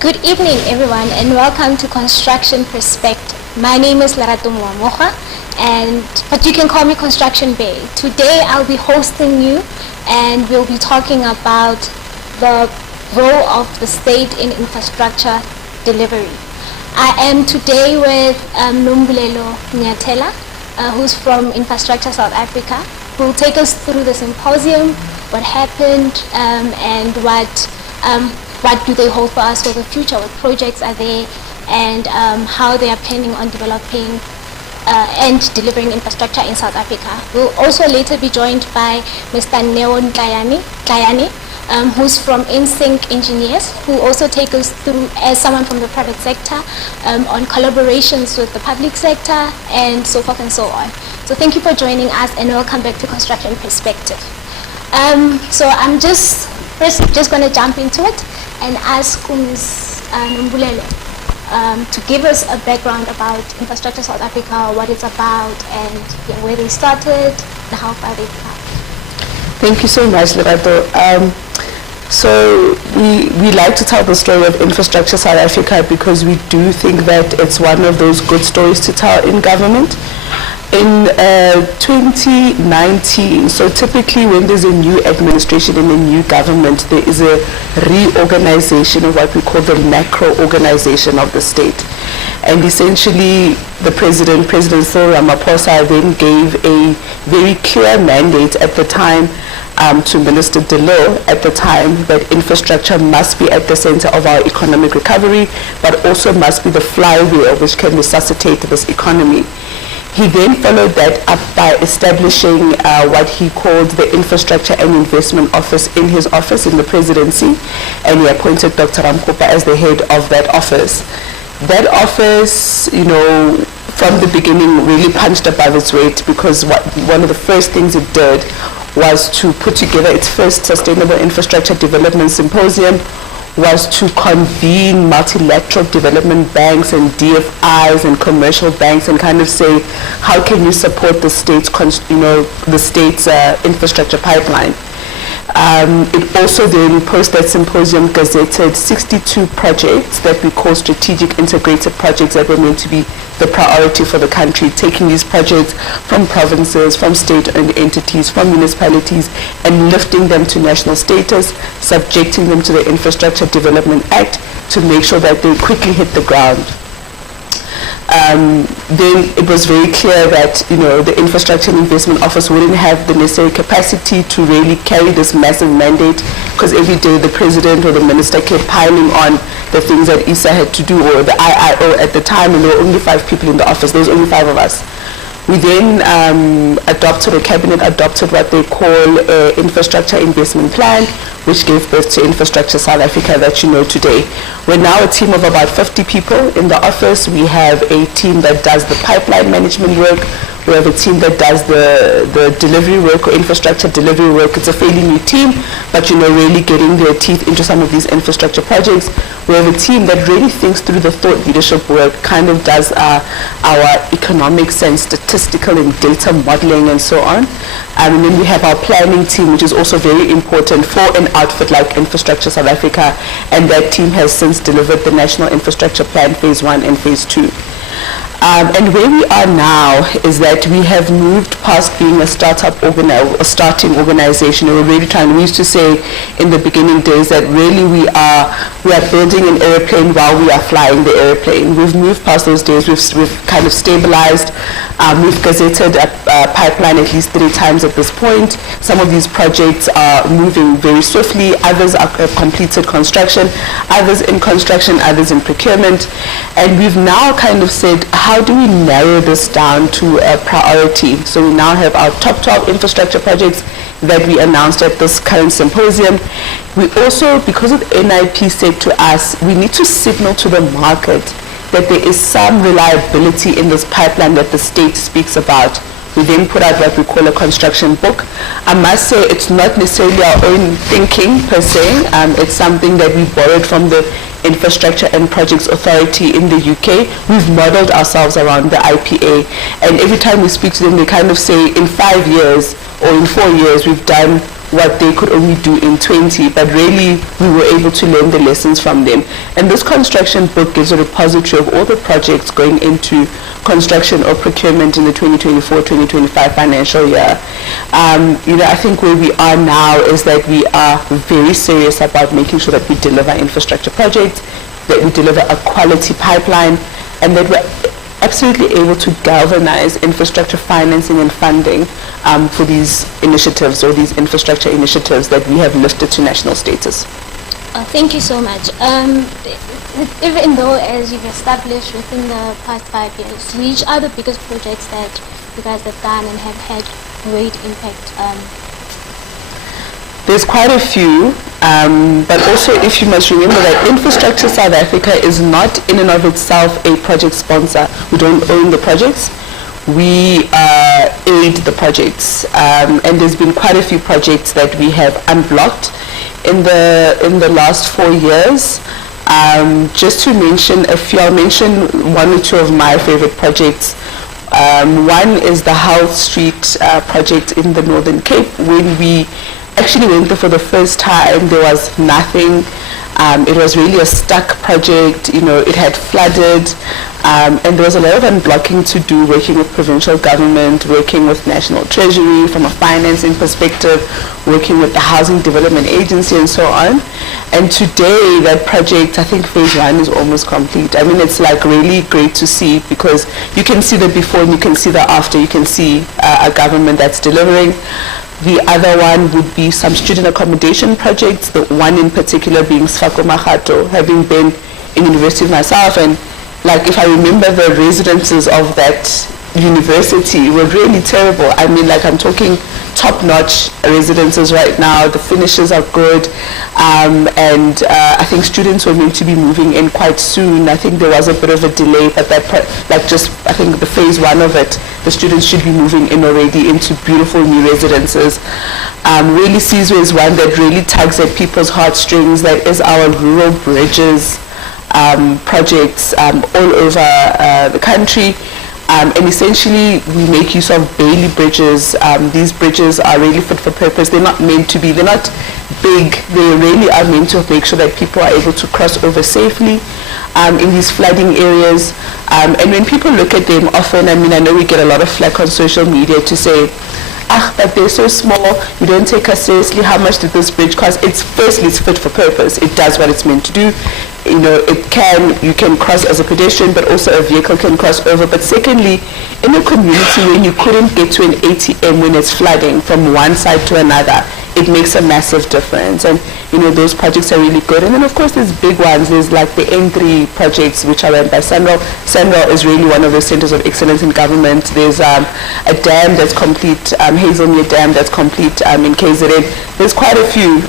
Good evening, everyone, and welcome to Construction Perspective. My name is Lerato Mwamocha, but you can call me Construction Bay. Today, I'll be hosting you, and we'll be talking about the role of the state in infrastructure delivery. I am today with Nombulelo Nyatela, who's from Infrastructure South Africa, who will take us through the symposium, what happened, and what do they hold for us for the future, what projects are there, and how they are planning on developing and delivering infrastructure in South Africa. We'll also later be joined by Mr. Neon Klayane, who's from InSync Engineers, who will also take us through, as someone from the private sector, on collaborations with the public sector, and so forth and so on. So thank you for joining us, and welcome back to Construction Perspective. So I'm just going to jump into it and ask Ms. Nombulelo to give us a background about Infrastructure South Africa, what it's about, and where they started, and how far they've come. Thank you so much, Lerato. So we like to tell the story of Infrastructure South Africa because we do think that it's one of those good stories to tell in government. In 2019, so typically when there's a new administration and a new government, there is a reorganization of what we call the macro organization of the state. And essentially, the President Cyril Ramaphosa, then gave a very clear mandate at the time to Minister Delors at the time that infrastructure must be at the center of our economic recovery, but also must be the flywheel which can resuscitate this economy. He then followed that up by establishing what he called the Infrastructure and Investment Office in his office in the presidency, and he appointed Dr. Ramkopa as the head of that office. That office, from the beginning really punched above its weight because one of the first things it did was to put together its first Sustainable Infrastructure Development Symposium, was to convene multilateral development banks and DFIs and commercial banks and kind of say, how can you support the state's, infrastructure pipeline? It also then, post that symposium, gazetted 62 projects that we call strategic integrated projects that were meant to be the priority for the country, taking these projects from provinces, from state-owned entities, from municipalities, and lifting them to national status, subjecting them to the Infrastructure Development Act to make sure that they quickly hit the ground. Then it was very clear that the Infrastructure and Investment Office wouldn't have the necessary capacity to really carry this massive mandate, because every day the president or the minister kept piling on the things that ISA had to do, or the IIO at the time, and there were only 5 people in the office. There was only 5 of us. We then cabinet adopted what they call an Infrastructure Investment Plan, which gave birth to Infrastructure South Africa that you know today. We're now a team of about 50 people in the office. We have a team that does the pipeline management work. We have a team that does the delivery work or infrastructure delivery work. It's a fairly new team, but really getting their teeth into some of these infrastructure projects. We have a team that really thinks through the thought leadership work, kind of does our economics and statistical and data modeling and so on. And then we have our planning team, which is also very important for an outfit like Infrastructure South Africa, and that team has since delivered the National Infrastructure Plan Phase 1 and Phase 2. And where we are now is that we have moved past being a starting organization. We used to say in the beginning days that really we are building an airplane while we are flying the airplane. We've moved past those days. We've kind of stabilized. We've gazetted a pipeline at least 3 times at this point. Some of these projects are moving very swiftly. Others have completed construction. Others in construction. Others in procurement. And we've now kind of said, how do we narrow this down to a priority? So we now have our top 12 infrastructure projects that we announced at this current symposium. We also, because of NIP said to us, we need to signal to the market that there is some reliability in this pipeline that the state speaks about. We then put out what we call a construction book. I must say it's not necessarily our own thinking per se. It's something that we borrowed from the Infrastructure and Projects Authority in the UK. We've modeled ourselves around the IPA, and every time we speak to them, they kind of say in 5 years or in 4 years we've done what they could only do in 20, but really we were able to learn the lessons from them. And this construction book gives a repository of all the projects going into construction or procurement in the 2024-2025 financial year. I think where we are now is that we are very serious about making sure that we deliver infrastructure projects, that we deliver a quality pipeline, and that we're absolutely able to galvanize infrastructure financing and funding for these initiatives or these infrastructure initiatives that we have lifted to national status. Thank you so much. Even though, as you've established within the past 5 years, which are the biggest projects that you guys have done and have had great impact? There's quite a few, but also if you must remember that Infrastructure South Africa is not in and of itself a project sponsor. We don't own the projects. We aid the projects, and there's been quite a few projects that we have unblocked in the last 4 years. Just to mention a few, I'll mention one or two of my favorite projects. One is the Hull Street project in the Northern Cape. When we actually went there for the first time, there was nothing. It was really a stuck project. It had flooded, and there was a lot of unblocking to do, working with provincial government, working with National Treasury from a financing perspective, working with the Housing Development Agency and so on. And today that project, I think phase 1 is almost complete. I mean, it's like really great to see, because you can see the before and you can see the after. You can see a government that's delivering. The other one would be some student accommodation projects, the one in particular being Sfako Makgato, having been in university myself, and like if I remember the residences of that university were really terrible. I mean, like I'm talking top-notch residences right now. The finishes are good, and I think students were meant to be moving in quite soon. I think there was a bit of a delay, but I think the phase 1 of it, the students should be moving in already into beautiful new residences. Really Sizwe is one that really tugs at people's heartstrings. That is our rural bridges projects all over the country. And essentially we make use of Bailey bridges. These bridges are really fit for purpose. They're not meant to be, they're not big. They really are meant to make sure that people are able to cross over safely in these flooding areas. And when people look at them often, I mean, I know we get a lot of flack on social media to say, but they're so small, you don't take us seriously. How much did this bridge cost? Firstly, it's fit for purpose. It does what it's meant to do. You can cross as a pedestrian, but also a vehicle can cross over. But secondly, in a community when you couldn't get to an ATM when it's flooding from one side to another, it makes a massive difference. And those projects are really good. And then of course there's big ones. There's like the N3 projects, which are run by SANRAL. SANRAL is really one of the centers of excellence in government. There's a dam that's complete, Hazelmere Dam that's complete in KZN. There's quite a few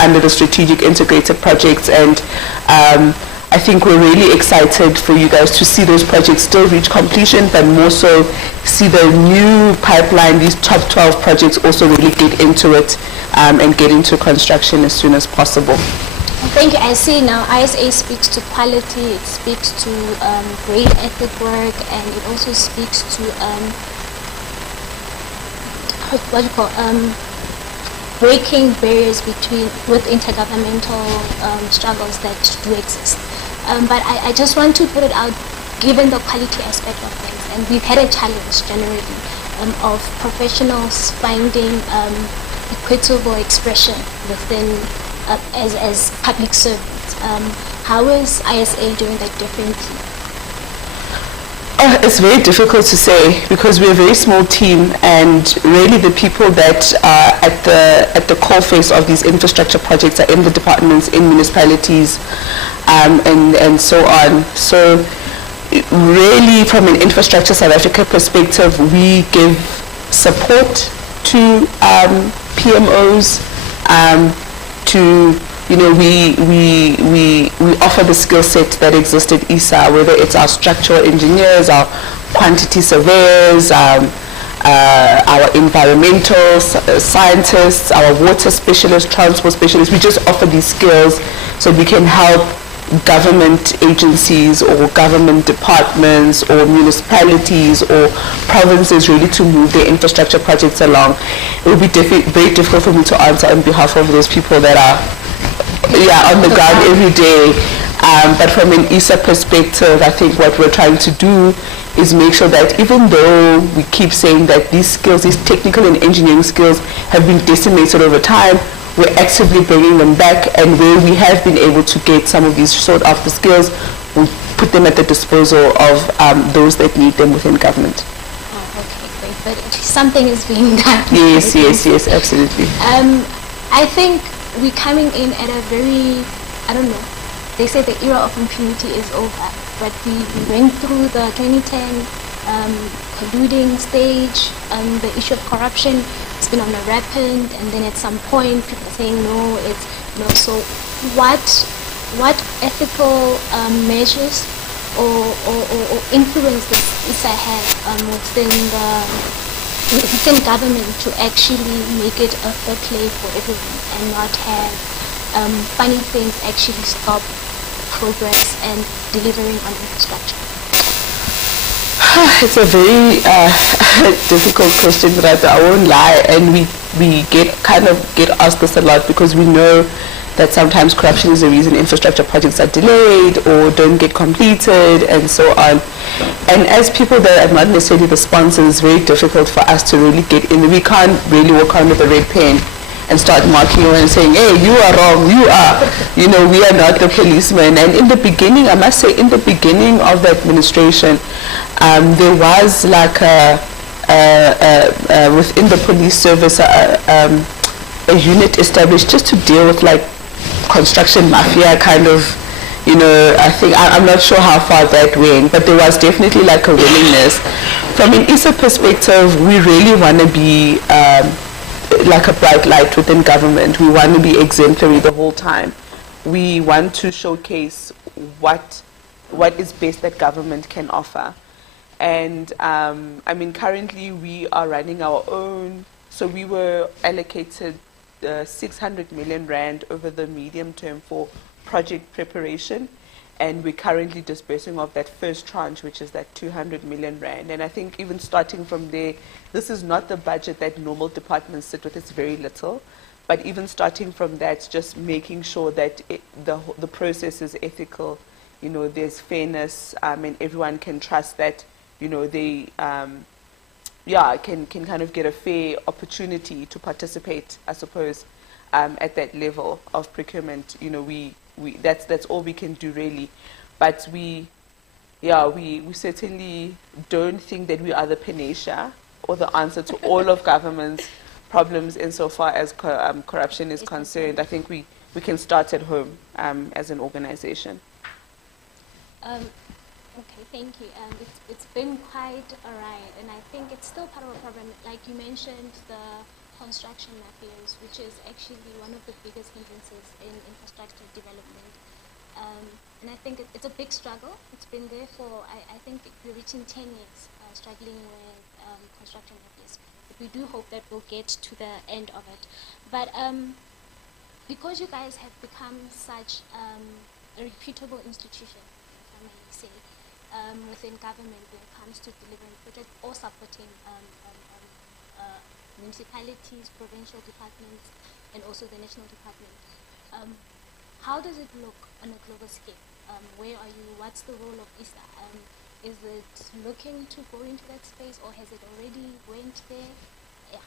under the strategic integrated projects, and I think we're really excited for you guys to see those projects still reach completion, but more so see the new pipeline, these top 12 projects also really get into it and get into construction as soon as possible. Thank you. I see now ISA speaks to quality, it speaks to great ethic work, and it also speaks to breaking barriers with intergovernmental struggles that do exist. But I just want to put it out, given the quality aspect of things, and we've had a challenge generally of professionals finding equitable expression within as public servants. How is ISA doing that differently? It's very difficult to say, because we're a very small team, and really the people that are at the core face of these infrastructure projects are in the departments, in municipalities, and so on. So really, from an Infrastructure South Africa perspective, we give support to PMOs, we offer the skill set that exists at ISA, whether it's our structural engineers, our quantity surveyors, our environmental scientists, our water specialists, transport specialists. We just offer these skills so we can help government agencies or government departments or municipalities or provinces really to move their infrastructure projects along. It would be very difficult for me to answer on behalf of those people that are on the ground every day. But from an ESA perspective, I think what we're trying to do is make sure that even though we keep saying that these skills, these technical and engineering skills have been decimated over time, we're actively bringing them back, and where we have been able to get some of these sought after skills, we put them at the disposal of those that need them within government. Oh, okay, great. But something is being done. Yes, absolutely. I think we're coming in at a very, I don't know, they say the era of impunity is over, but we went through the 2010 colluding stage, the issue of corruption has been on a rampant, and then at some point people are saying no, it's no. So what ethical measures or influence does ISA have within government to actually make it a fair play for everyone and not have funny things actually stop progress and delivering on infrastructure? It's a very difficult question, but I won't lie, and we get asked this a lot because we know that sometimes corruption is the reason infrastructure projects are delayed or don't get completed and so on. And as people that are not necessarily the sponsors, it's very difficult for us to really get in. We can't really walk around with a red pen and start marking you and saying, hey, you are wrong, we are not the policemen. And in the beginning, I must say, in the beginning of the administration, there was like within the police service, a unit established just to deal with like construction mafia kind of, I think, I'm not sure how far that went, but there was definitely like a willingness. From an ISA perspective, we really want to be like a bright light within government. We want to be exemplary the whole time. We want to showcase what is best that government can offer. And currently we are running our own, so we were allocated 600 million rand over the medium term for project preparation, and we're currently disbursing of that first tranche, which is that 200 million rand. And I think even starting from there, this is not the budget that normal departments sit with, it's very little. But even starting from that, just making sure that the process is ethical, there's fairness, and everyone can trust that, they can kind of get a fair opportunity to participate, I suppose, at that level of procurement. That's all we can do really. But we certainly don't think that we are the panacea or the answer to all of government's problems insofar as corruption is concerned. I think we can start at home as an organization. Okay, thank you. It's been quite a ride, and I think it's still part of a problem. Like you mentioned, the construction mafias, which is actually one of the biggest hindrances in infrastructure development. And I think it's a big struggle. It's been there for, I think we're reaching 10 years struggling with construction mafias. But we do hope that we'll get to the end of it. But because you guys have become such a reputable institution, if I may say, within government when it comes to delivering projects or supporting municipalities, provincial departments, and also the national department. How does it look on a global scale? Where are you? What's the role of ISA? Is it looking to go into that space, or has it already went there? Yeah.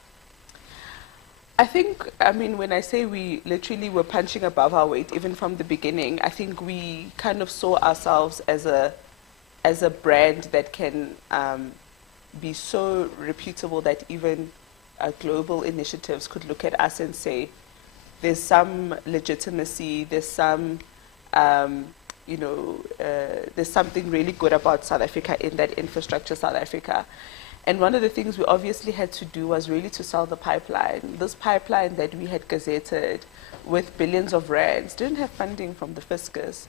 I think, when I say we literally were punching above our weight, even from the beginning, I think we kind of saw ourselves as a brand that can be so reputable that even global initiatives could look at us and say, there's some legitimacy, there's some, there's something really good about South Africa in that infrastructure South Africa. And one of the things we obviously had to do was really to sell the pipeline. This pipeline that we had gazetted with billions of rands didn't have funding from the fiscus.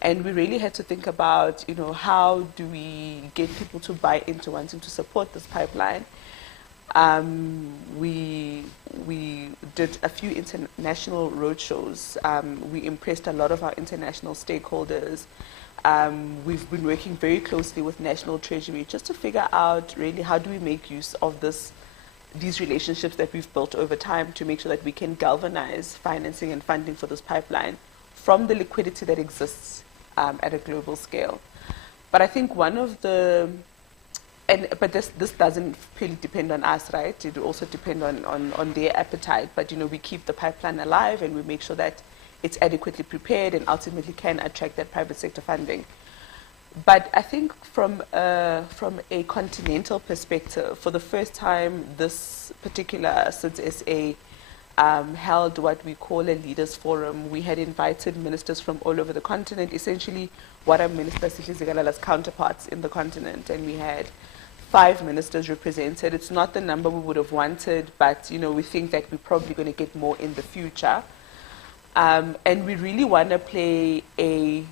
And we really had to think about, how do we get people to buy into wanting to support this pipeline. We did a few international roadshows. We impressed a lot of our international stakeholders. We've been working very closely with National Treasury just to figure out really how do we make use of these relationships that we've built over time to make sure that we can galvanize financing and funding for this pipeline from the liquidity that exists at a global scale. But I think one of the but this doesn't really depend on us, right? It will also depend on their appetite. But we keep the pipeline alive and we make sure that it's adequately prepared and ultimately can attract that private sector funding. But I think from a continental perspective, for the first time, this particular SIDS SA held what we call a leaders forum. We had invited ministers from all over the continent, essentially what are Minister Sihle Zikalala's counterparts in the continent, and we had 5 ministers represented. It's not the number we would have wanted, but we think that we're probably going to get more in the future. And we really want to play a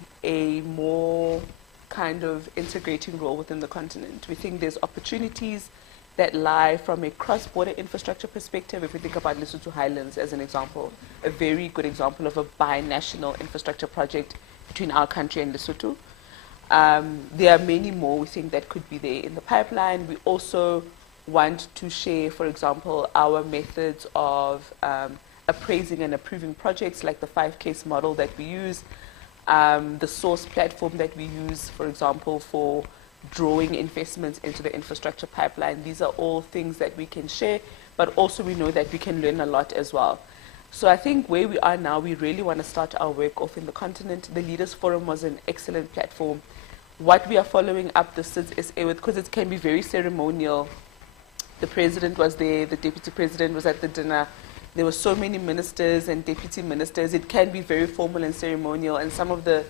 more kind of integrating role within the continent. We think there's opportunities that lie from a cross-border infrastructure perspective. If we think about Lesotho Highlands as an example, a very good example of a binational infrastructure project between our country and Lesotho. There are many more we think that could be there in the pipeline. We also want to share, for example, our methods of appraising and approving projects, like the 5-case model that we use, the source platform that we use, for example, for drawing investments into the infrastructure pipeline. These are all things that we can share, but also we know that we can learn a lot as well. So I think where we are now, we really want to start our work off in the continent. The Leaders Forum was an excellent platform. What we are following up the SIDS SA with, because it can be very ceremonial. The president was there, the deputy president was at the dinner. There were so many ministers and deputy ministers. It can be very formal and ceremonial, and some of the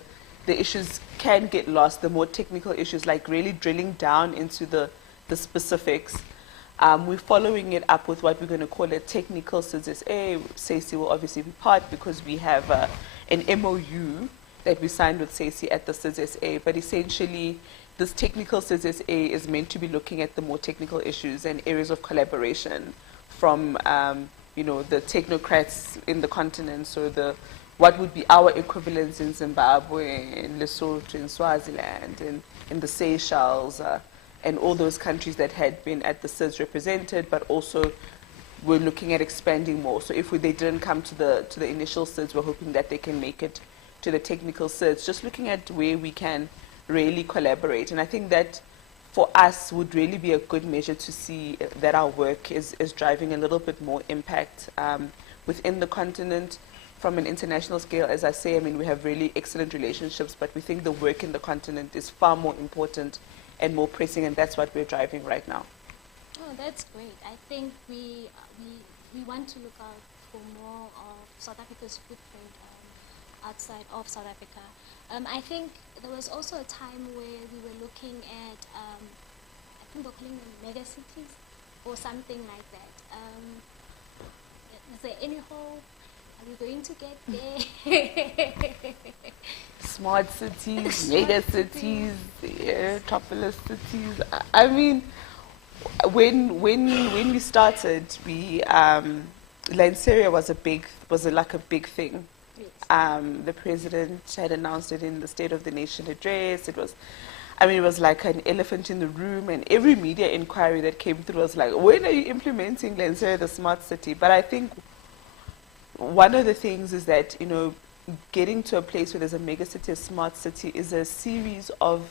issues can get lost, the more technical issues, like really drilling down into the specifics. We're following it up with what we're going to call a technical SIDS SA. SACE will obviously be part because we have an MOU that we signed with SACE at the SIDS SA, but essentially this technical SIDS SA is meant to be looking at the more technical issues and areas of collaboration from the technocrats in the continent, so what would be our equivalents in Zimbabwe, in Lesotho, in Swaziland, in the Seychelles, and all those countries that had been at the SIDS represented, but also we're looking at expanding more. So if they didn't come to the initial SIDS, we're hoping that they can make it to the technical SIDS, just looking at where we can really collaborate. And I think that for us would really be a good measure to see that our work is driving a little bit more impact within the continent. From an international scale, as I say, we have really excellent relationships, but we think the work in the continent is far more important and more pressing, and that's what we're driving right now. Oh, that's great. I think we want to look out for more of South Africa's footprint outside of South Africa. I think there was also a time where we were looking at, I think we're calling them mega cities or something like that. Is there any hope? Are we going to get there? Smart cities, mega cities, metropolis cities. I mean, when we started, Lanseria was a big thing. Yes. The president had announced it in the State of the Nation address. It was like an elephant in the room, and every media inquiry that came through was like, when are you implementing Lanseria, the smart city? But I think one of the things is that, getting to a place where there's a mega city, a smart city, is a series of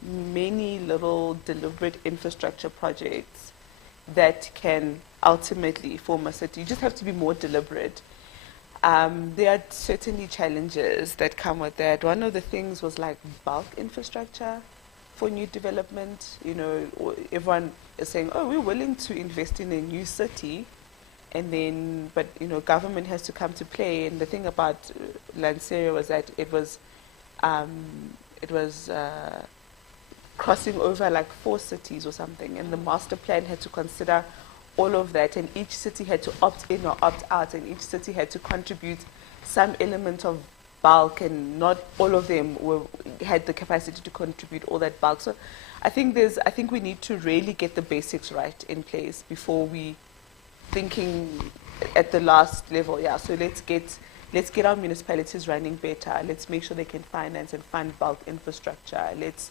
many little deliberate infrastructure projects that can ultimately form a city. You just have to be more deliberate. There are certainly challenges that come with that. One of the things was like bulk infrastructure for new development. Everyone is saying, oh, we're willing to invest in a new city, but government has to come to play. And the thing about Lanseria was that it was crossing over like 4 cities or something, and the master plan had to consider all of that, and each city had to opt in or opt out, and each city had to contribute some element of bulk, and not all of them had the capacity to contribute all that bulk. So I think we need to really get the basics right in place before we thinking at the last level. Yeah, so let's get our municipalities running better. Let's make sure they can finance and fund bulk infrastructure. Let's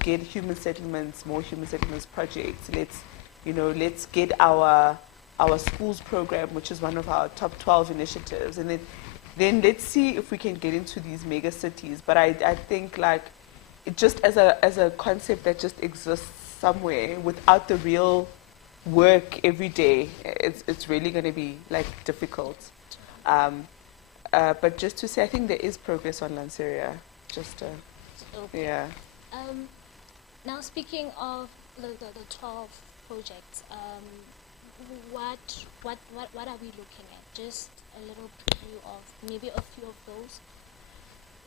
get more human settlements projects. Let's get our schools program, which is one of our top 12 initiatives, and then let's see if we can get into these mega cities. But I think like it just as a concept that just exists somewhere without the real work every day, it's really going to be like difficult. But just to say, I think there is progress on Lanseria. Okay. Yeah. Now speaking of the 12 projects, what are we looking at? Just a little preview of maybe a few of those.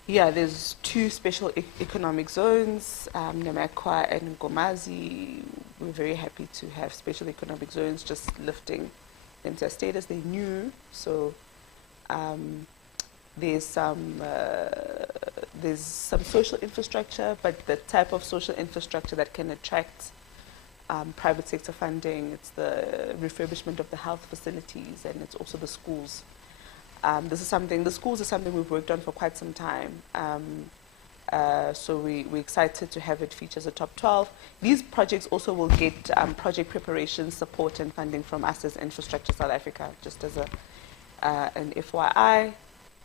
Yeah, there's 2 special economic zones, Namakwa and Ngomazi. We're very happy to have special economic zones, just lifting them to a status. They're new, so there's some social infrastructure, but the type of social infrastructure that can attract private sector funding. It's the refurbishment of the health facilities, and it's also the schools. The schools is something we've worked on for quite some time. So we're excited to have it feature as a top 12. These projects also will get project preparation support and funding from us as Infrastructure South Africa, just as an FYI.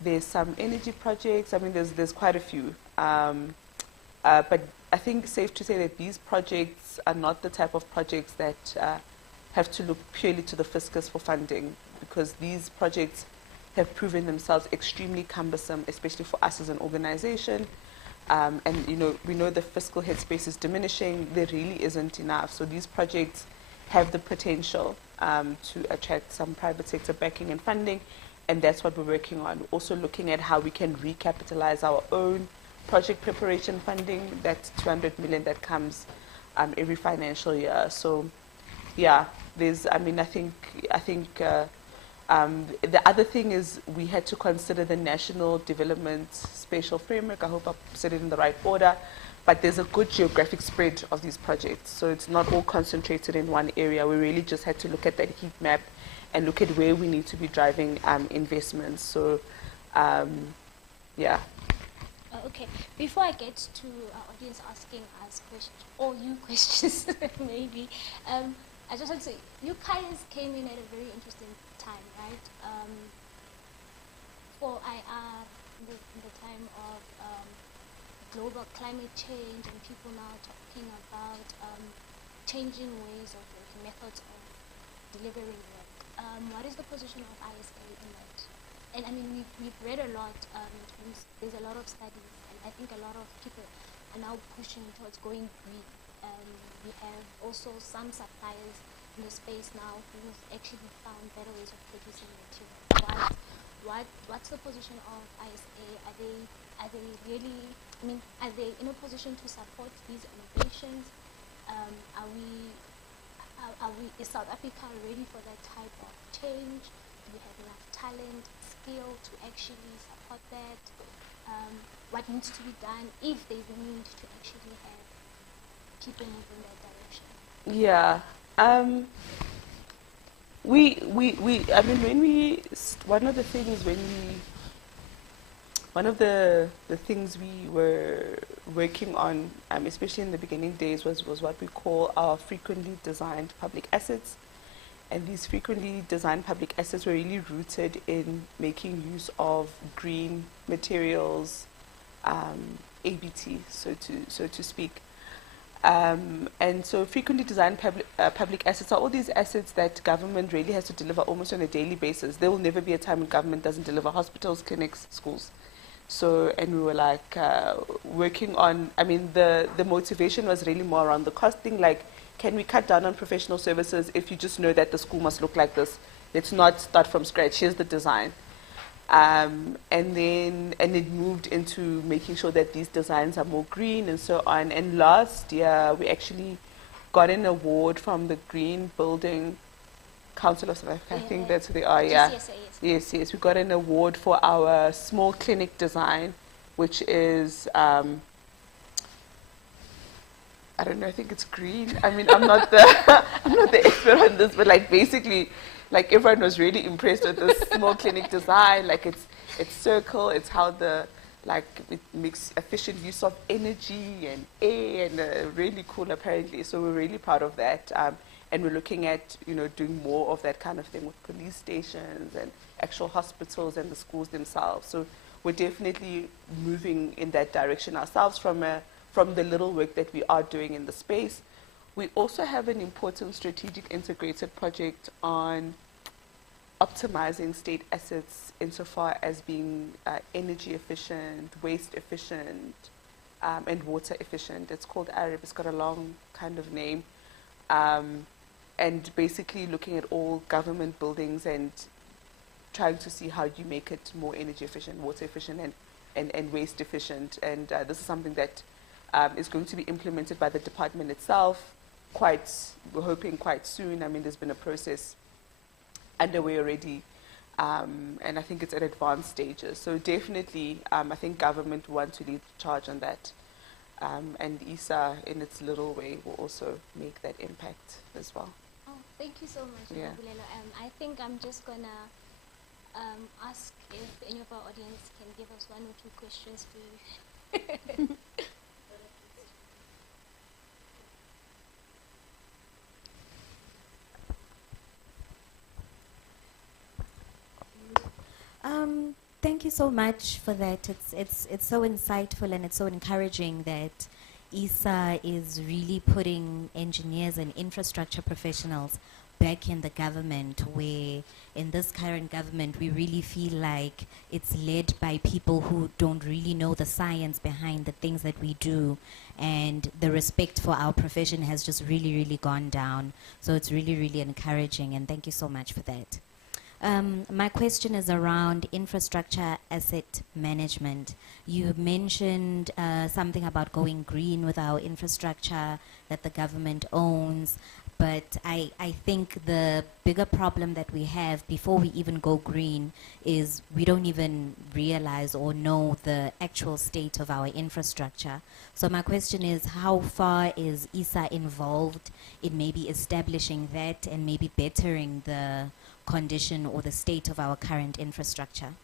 There's some energy projects. I mean, there's quite a few. But I think it's safe to say that these projects are not the type of projects that have to look purely to the fiscus for funding, because these projects have proven themselves extremely cumbersome, especially for us as an organization. And we know the fiscal headspace is diminishing. There really isn't enough. So these projects have the potential to attract some private sector backing and funding, and that's what we're working on. We're also looking at how we can recapitalize our own project preparation funding, that 200 million that comes every financial year. So yeah, I think the other thing is we had to consider the National Development Spatial Framework. I hope I said it in the right order. But there's a good geographic spread of these projects. So it's not all concentrated in one area. We really just had to look at that heat map and look at where we need to be driving investments. So, yeah. Okay, before I get to our audience asking us questions, or you questions maybe, I just want to say, you guys came in at a very interesting time, right? For IR, the time of global climate change, and people now talking about changing ways of working, methods of delivering work. What is the position of ISA in that? And I mean, we've read a lot, there's a lot of studies, and I think a lot of people are now pushing towards going green. We have also some suppliers in the space now who've actually found better ways of producing material. What's the position of ISA? Are they really, I mean, are they in a position to support these innovations? Is South Africa ready for that type of change? Do we have enough talent, skill to actually support that? What needs to be done if there's a need to actually have people move in that direction? Yeah. One of the things we were working on, especially in the beginning days, was what we call our frequently designed public assets. And these frequently designed public assets were really rooted in making use of green materials, ABT, so to speak. And so frequently designed public assets are all these assets that government really has to deliver almost on a daily basis. There will never be a time when government doesn't deliver hospitals, clinics, schools. So, and we were like working on, the motivation was really more around the costing, like, can we cut down on professional services if you just know that the school must look like this? Let's not start from scratch, here's the design. And it moved into making sure that these designs are more green and so on. And last year, we actually got an award from the Green Building Council of South Africa. I think that's who they are, yeah. GCSA, yes. Yes, yes. We got an award for our small clinic design, which is, I don't know, I think it's green. I mean, I'm not the, I'm not the expert on this, but like basically, like everyone was really impressed with this small clinic design. Like it's circle, it's how the, like it makes efficient use of energy and air and really cool apparently. So we're really proud of that. And we're looking at, doing more of that kind of thing with police stations and actual hospitals and the schools themselves. So we're definitely moving in that direction ourselves from the little work that we are doing in the space. We also have an important strategic integrated project on optimizing state assets insofar as being energy efficient, waste efficient, and water efficient. It's called ARIB. It's got a long kind of name. And basically looking at all government buildings and trying to see how you make it more energy efficient, water efficient, and waste efficient. And this is something that is going to be implemented by the department itself we're hoping quite soon. I mean, there's been a process underway already, and I think it's at advanced stages. So definitely, I think government wants to lead the charge on that. And ISA, in its little way, will also make that impact as well. Oh, thank you so much, Yeah. Mbulelo. I think I'm just going to ask if any of our audience can give us one or two questions to you. Thank you so much for that. It's so insightful and it's so encouraging that ISA is really putting engineers and infrastructure professionals back in the government, where in this current government we really feel like it's led by people who don't really know the science behind the things that we do, and the respect for our profession has just really, really gone down. So it's really, really encouraging, and thank you so much for that. My question is around infrastructure asset management. You mentioned something about going green with our infrastructure that the government owns, but I think the bigger problem that we have before we even go green is we don't even realize or know the actual state of our infrastructure. So my question is, how far is ISA involved in maybe establishing that and maybe bettering the condition or the state of our current infrastructure?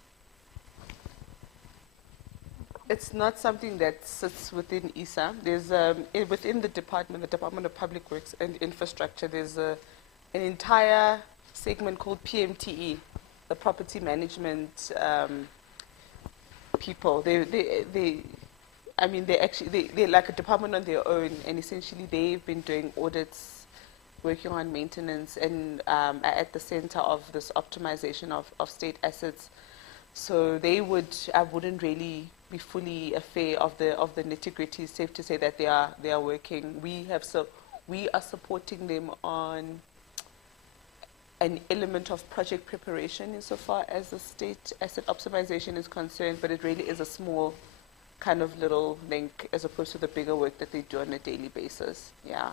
It's not something that sits within ISA. There's within the Department of Public Works and Infrastructure, there's an entire segment called PMTE, the Property Management people. They're like a department on their own, and essentially they've been doing audits, working on maintenance, and at the center of this optimization of state assets. So I wouldn't really be fully aware of the nitty-gritty. It's safe to say that they are working. We are supporting them on an element of project preparation insofar as the state asset optimization is concerned, but it really is a small kind of little link as opposed to the bigger work that they do on a daily basis. Yeah.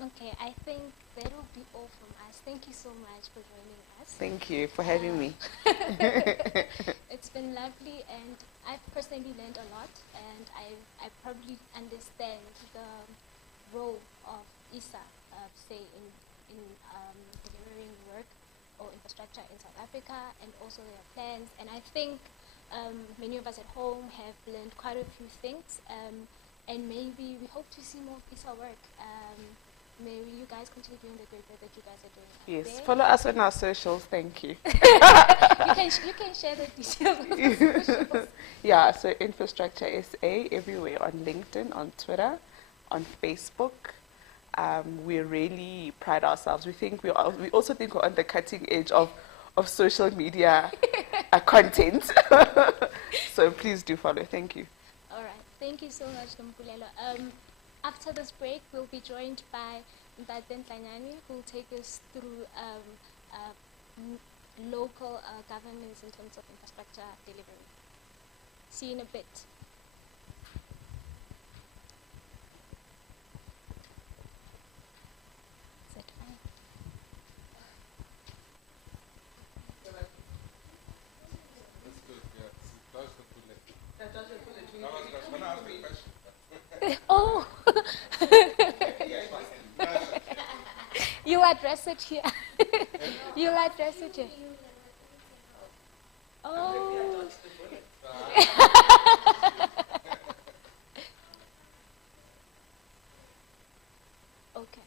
Okay, I think that will be all from us. Thank you so much for joining us. Thank you for having me. It's been lovely, and I've personally learned a lot, and I probably understand the role of ISA, say in delivering work or infrastructure in South Africa, and also their plans. And I think many of us at home have learned quite a few things. And maybe we hope to see more of ISA work. May you guys continue doing the great work that you guys are doing. Yes, follow us on our socials. Thank you. You can share the details on our socials. Yeah, so Infrastructure SA everywhere, on LinkedIn, on Twitter, on Facebook. We really pride ourselves. We also think we're on the cutting edge of social media content. So please do follow. Thank you. All right. Thank you so much, Mbulelo. After this break, we'll be joined by Mbaden Tlanyani, who will take us through local governance in terms of infrastructure delivery. See you in a bit. Is that fine? Oh. You'll address it here. You'll address it here. Oh. Okay.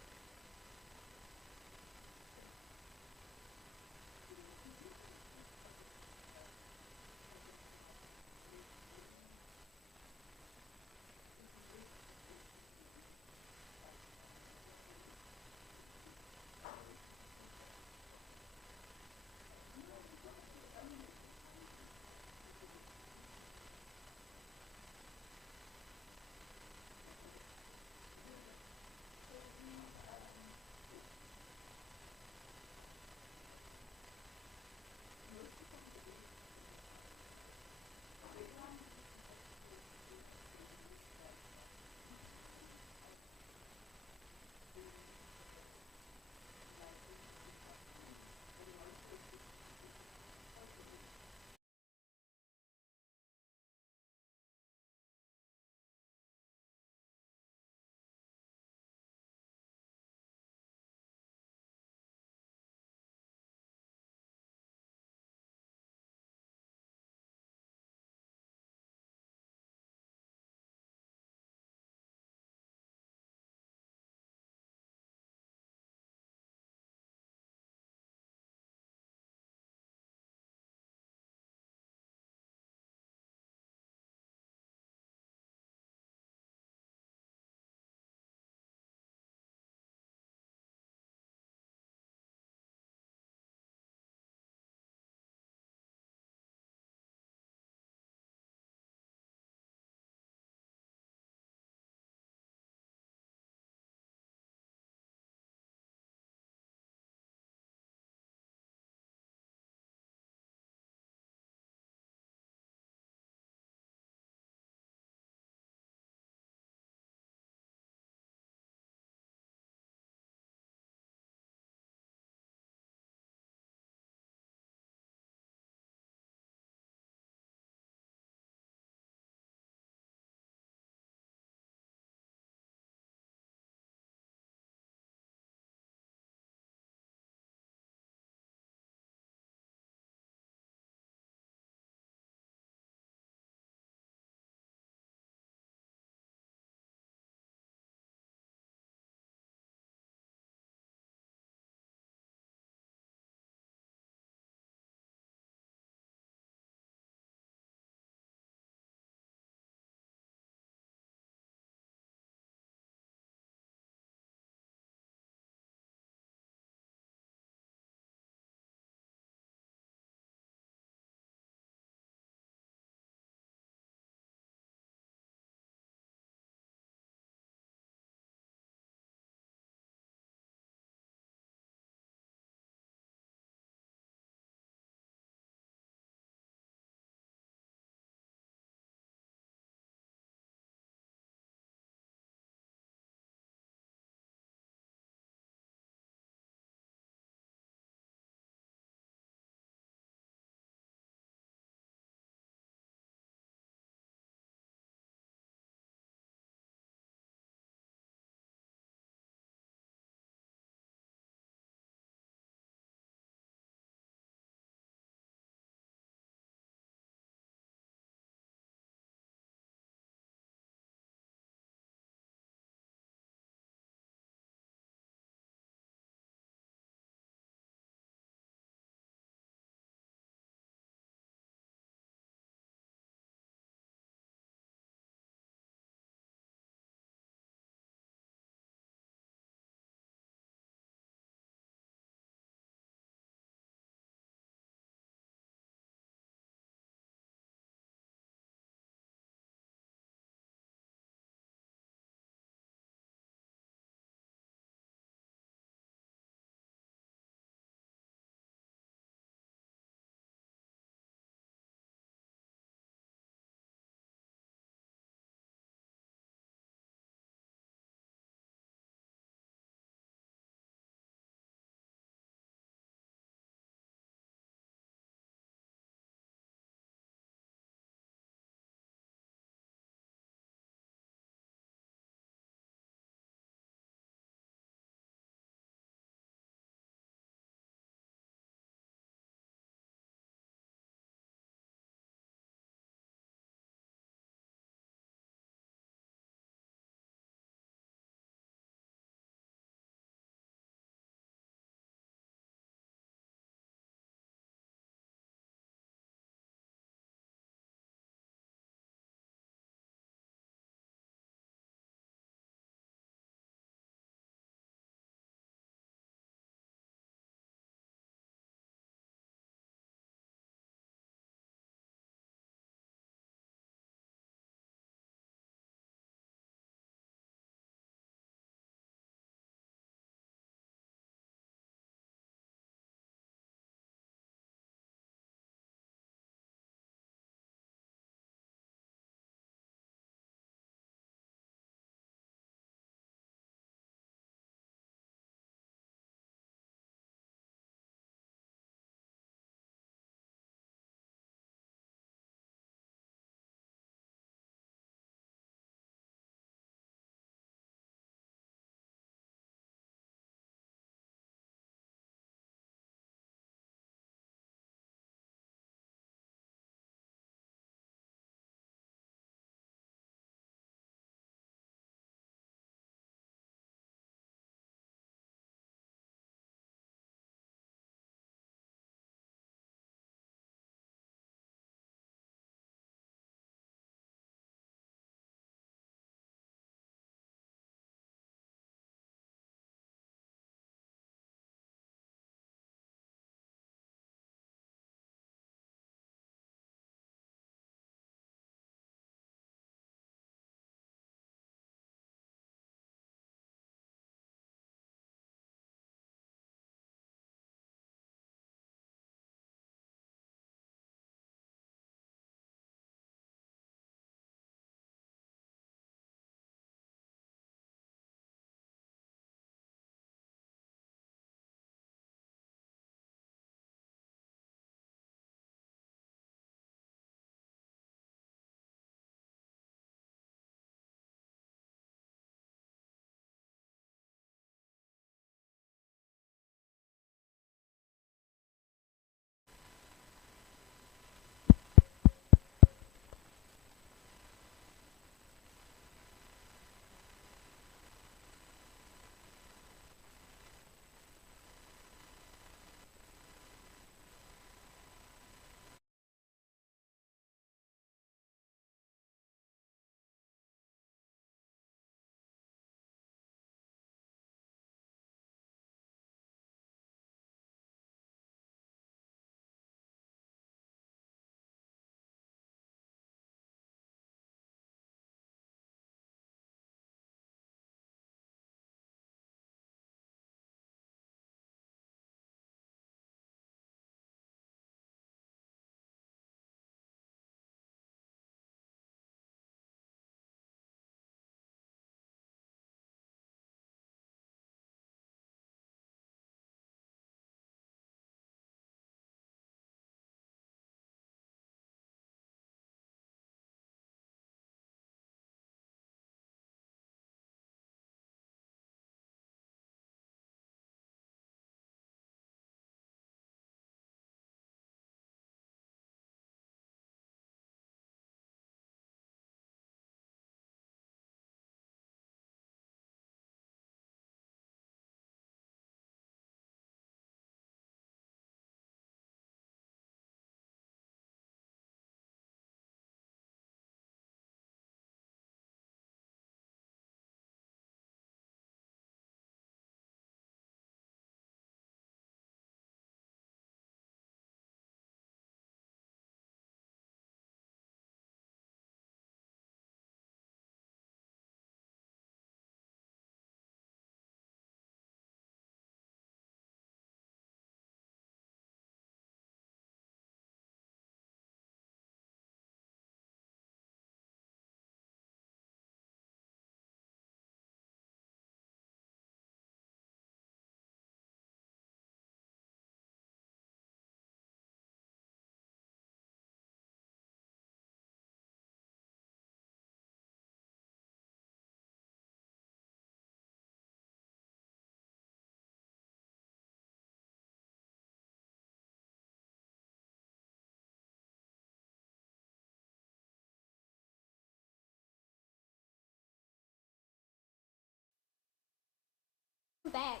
Back,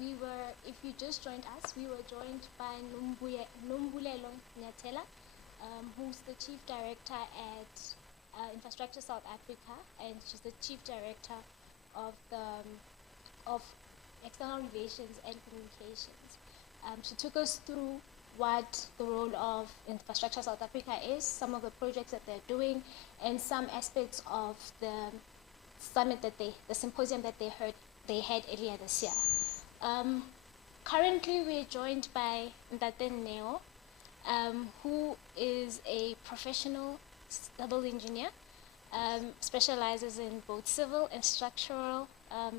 we were, if you just joined us, we were joined by Nombulelo Nyatela, who's the Chief Director at Infrastructure South Africa, and she's the Chief Director of of External Relations and Communications. She took us through what the role of Infrastructure South Africa is, some of the projects that they're doing, and some aspects of the summit that the symposium that they had earlier this year. Currently, we're joined by Ntate Neo, who is a professional civil engineer, specializes in both civil and structural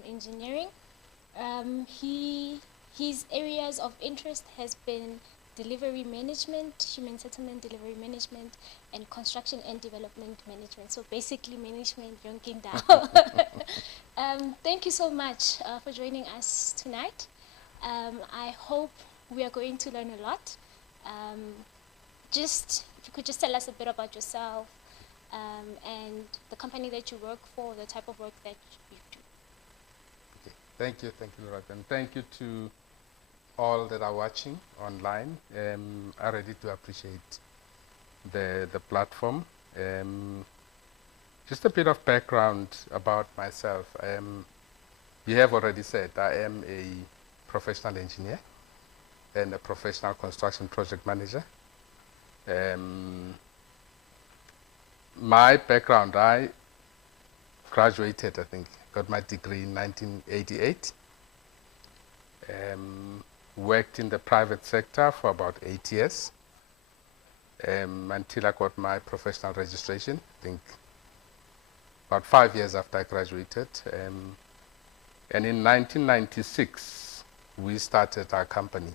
engineering. His areas of interest has been delivery management, human settlement delivery management, and construction and development management. So basically management, yonke indawo. Thank you so much for joining us tonight. I hope we are going to learn a lot. If you could just tell us a bit about yourself and the company that you work for, the type of work that you do. Okay. Thank you, Loretta, and thank you to all that are watching online. I really do appreciate the platform. Just a bit of background about myself. You have already said I am a professional engineer and a professional construction project manager. My background, I graduated, I think, got my degree in 1988. Worked in the private sector for about 8 years until I got my professional registration, I think about 5 years after I graduated. And in 1996, we started our company,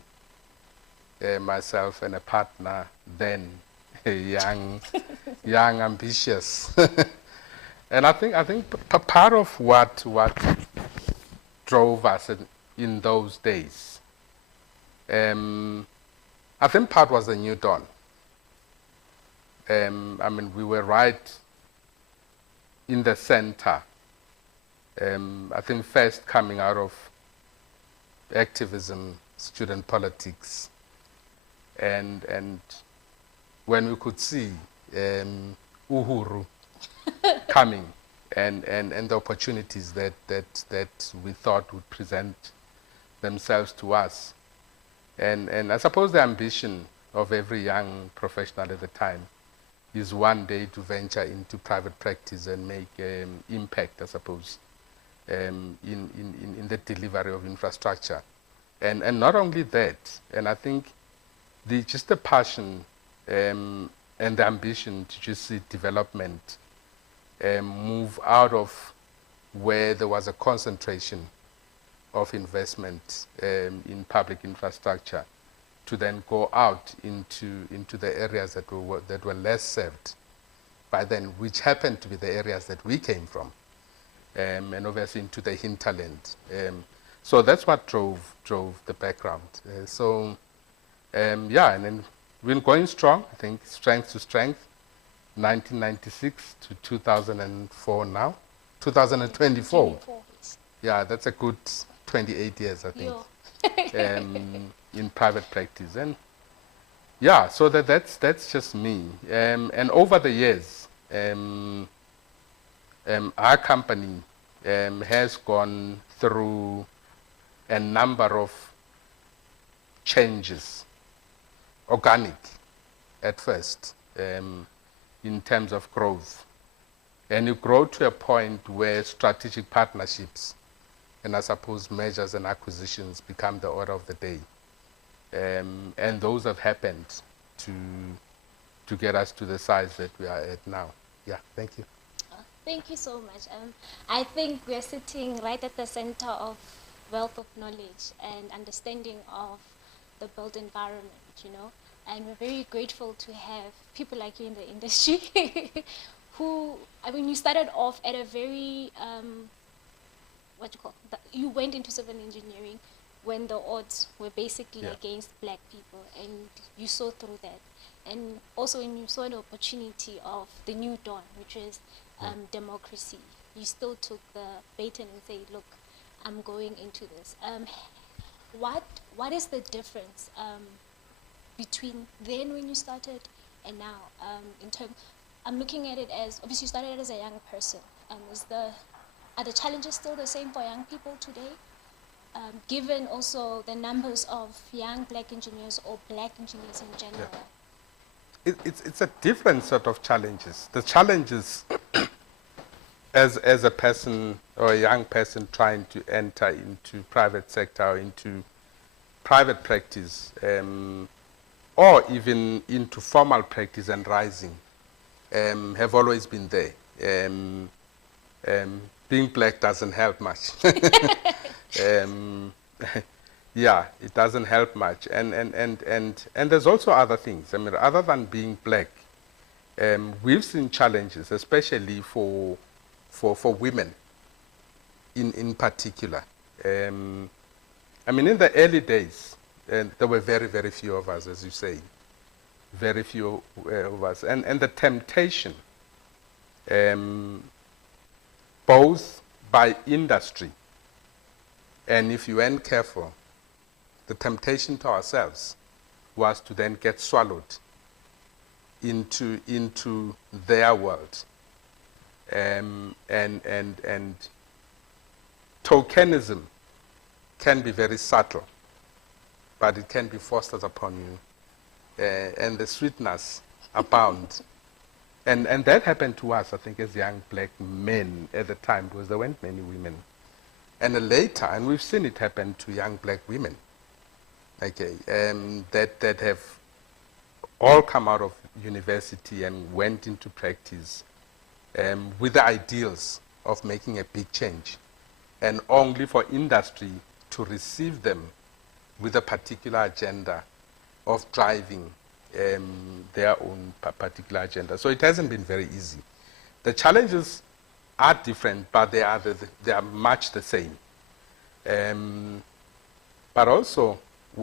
myself and a partner, then young, ambitious. And I think part of what drove us in those days, I think part was the new dawn. I mean, we were right in the center. I think first coming out of activism, student politics, and when we could see Uhuru coming and the opportunities that we thought would present themselves to us. And I suppose the ambition of every young professional at the time is one day to venture into private practice and make impact, I suppose, in the delivery of infrastructure. And not only that, and I think just the passion and the ambition to just see development move out of where there was a concentration of investment in public infrastructure to then go out into the areas that were less served by then, which happened to be the areas that we came from, and obviously into the hinterland. So that's what drove the background. Yeah, and then we've been going strong, I think, strength to strength, 1996 to 2004 now, 2024. 24. Yeah, that's a good 28 years, I think, in private practice. And yeah, so that's just me. And over the years, our company has gone through a number of changes, organic at first, in terms of growth. And you grow to a point where strategic partnerships and I suppose mergers and acquisitions become the order of the day. And those have happened to get us to the size that we are at now. Yeah, thank you. Thank you so much. I think we're sitting right at the center of wealth of knowledge and understanding of the built environment, you know. And we're very grateful to have people like you in the industry who, I mean, you started off at a very, you went into civil engineering when the odds were basically against black people, and you saw through that. And also when you saw the opportunity of the new dawn, which is democracy, you still took the baton and say, look, I'm going into this. What is the difference between then when you started and now? I'm looking at it as, obviously you started as a young person. Are the challenges still the same for young people today? Given also the numbers of young black engineers or black engineers in general? It's a different set of challenges. The challenges as a person or a young person trying to enter into private sector or into private practice, or even into formal practice and rising, have always been there. Being black doesn't help much. Yeah, it doesn't help much. And there's also other things. I mean, other than being black, we've seen challenges, especially for women in particular. I mean, in the early days, there were very, very few of us, as you say, very few of us. And the temptation, both by industry, and if you weren't careful, the temptation to ourselves was to then get swallowed into their world. And tokenism can be very subtle, but it can be fostered upon you, and the sweetness abound. And that happened to us, I think, as young black men at the time, because there weren't many women. And later, and we've seen it happen to young black women, okay, that have all come out of university and went into practice with the ideals of making a big change, and only for industry to receive them with a particular agenda of driving their own particular agenda. So it hasn't been very easy. The challenges are different, but they are much the same. But also,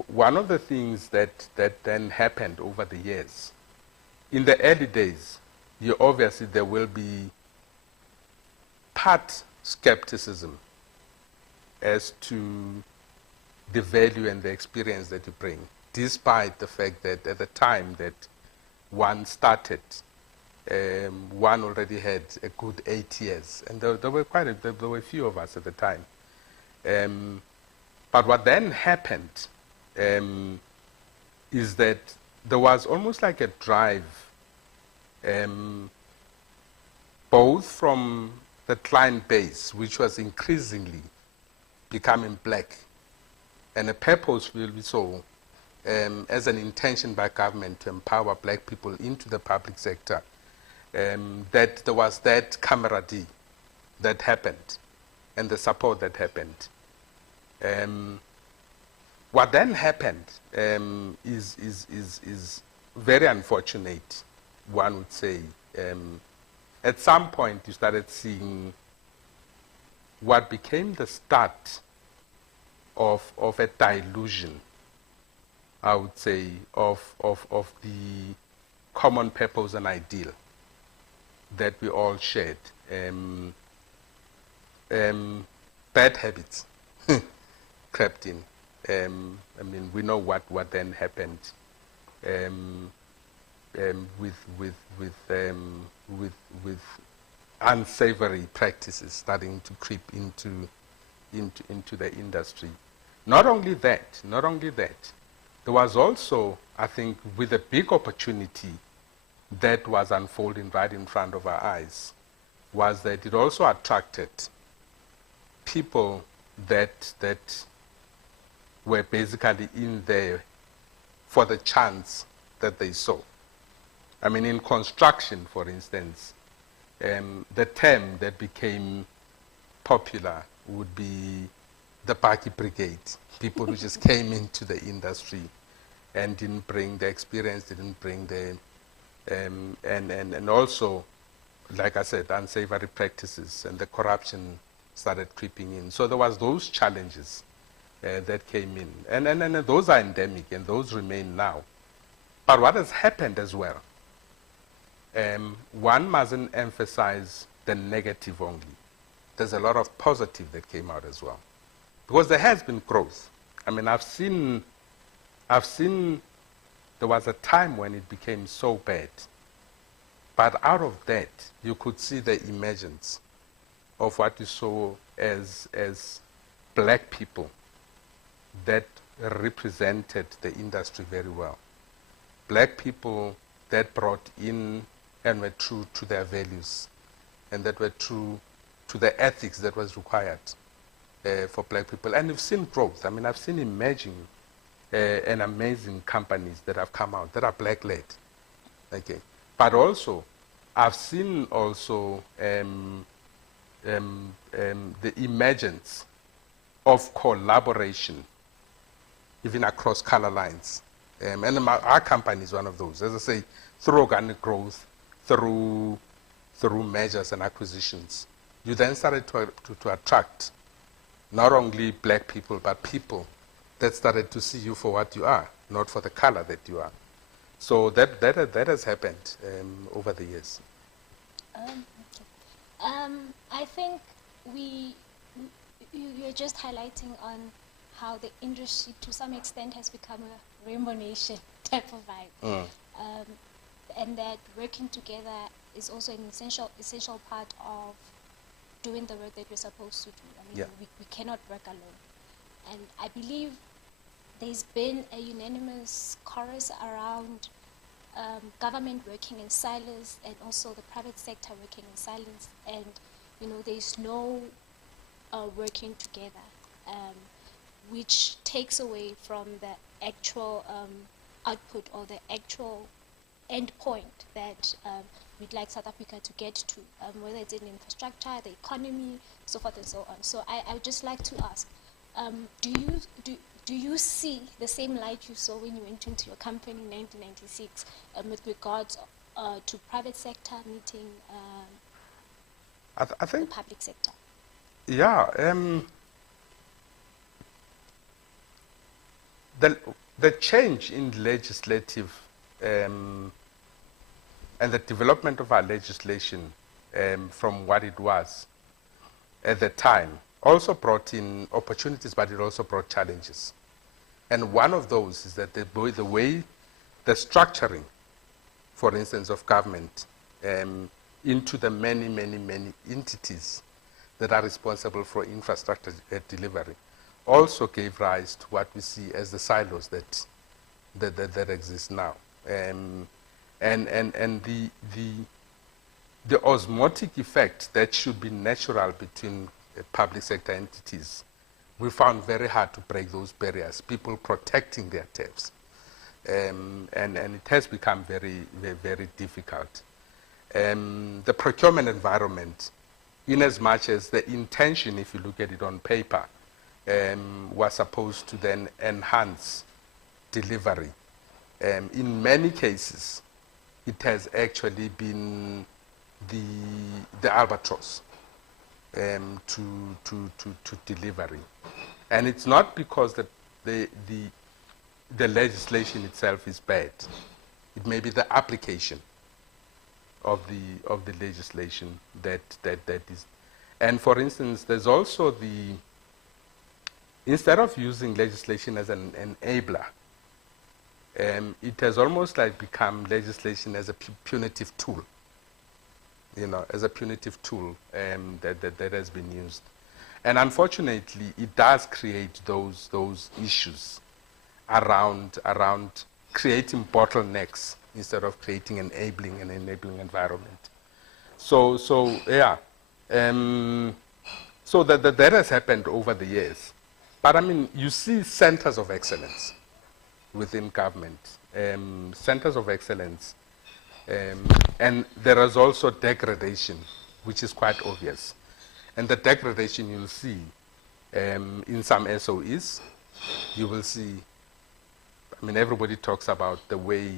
one of the things that then happened over the years, in the early days, obviously there will be part skepticism as to the value and the experience that you bring, despite the fact that at the time that one started, one already had a good 8 years, and there were a few of us at the time. But what then happened is that there was almost like a drive, both from the client base, which was increasingly becoming black, and a purposefully so, as an intention by government to empower black people into the public sector, that there was that camaraderie that happened and the support that happened. What then happened is very unfortunate, one would say. At some point, you started seeing what became the start of a dilution, I would say, of the common purpose and ideal that we all shared. Bad habits crept in. I mean, we know what then happened with unsavory practices starting to creep into the industry. Not only that, there was also, I think, with a big opportunity that was unfolding right in front of our eyes, was that it also attracted people that were basically in there for the chance that they saw. I mean, in construction, for instance, the term that became popular would be the Baki Brigade, people who just came into the industry and didn't bring the experience, didn't bring the, and also, like I said, unsavory practices, and the corruption started creeping in. So there was those challenges that came in. And those are endemic, and those remain now. But what has happened as well, one mustn't emphasize the negative only. There's a lot of positive that came out as well. because there has been growth. I mean, I've seen there was a time when it became so bad. But out of that, you could see the emergence of what you saw as black people that represented the industry very well. Black people that brought in and were true to their values and that were true to the ethics that was required for black people. And you've seen growth. I mean, I've seen emerging and amazing companies that have come out that are black-led. Okay. But also, I've seen also the emergence of collaboration, even across color lines. And our company is one of those. As I say, through organic growth, through mergers and acquisitions, you then started to attract not only black people, but people that started to see you for what you are, not for the color that you are. So that has happened over the years. I think you're just highlighting on how the industry to some extent has become a rainbow nation type of vibe. And that working together is also an essential part of doing the work that we're supposed to do. I mean, we cannot work alone. And I believe there's been a unanimous chorus around government working in silence and also the private sector working in silence, and there's no working together, which takes away from the actual output or the actual end point that we'd like South Africa to get to, whether it's in infrastructure, the economy, so forth and so on. So I would just like to ask, do you see the same light you saw when you went into your company in 1996 with regards to private sector meeting I think the public sector? Yeah. The change in legislative and the development of our legislation from what it was at the time also brought in opportunities, but it also brought challenges. And one of those is that the way the structuring, for instance, of government into the many entities that are responsible for infrastructure delivery also gave rise to what we see as the silos that exist now. And the osmotic effect that should be natural between public sector entities, we found very hard to break those barriers, people protecting their turfs. And it has become very difficult. The procurement environment, in as much as the intention, if you look at it on paper, was supposed to then enhance delivery. In many cases, it has actually been the albatross to delivery. And it's not because the legislation itself is bad. It may be the application of the legislation that is. And for instance, there's also instead of using legislation as an enabler, it has almost like become legislation as a punitive tool. As a punitive tool that has been used. And unfortunately, it does create those issues around creating bottlenecks instead of creating an enabling environment. So yeah. So that has happened over the years. But I mean, you see centers of excellence within government, centers of excellence, and there is also degradation, which is quite obvious. And the degradation you'll see in some SOEs, you will see, I mean, everybody talks about the way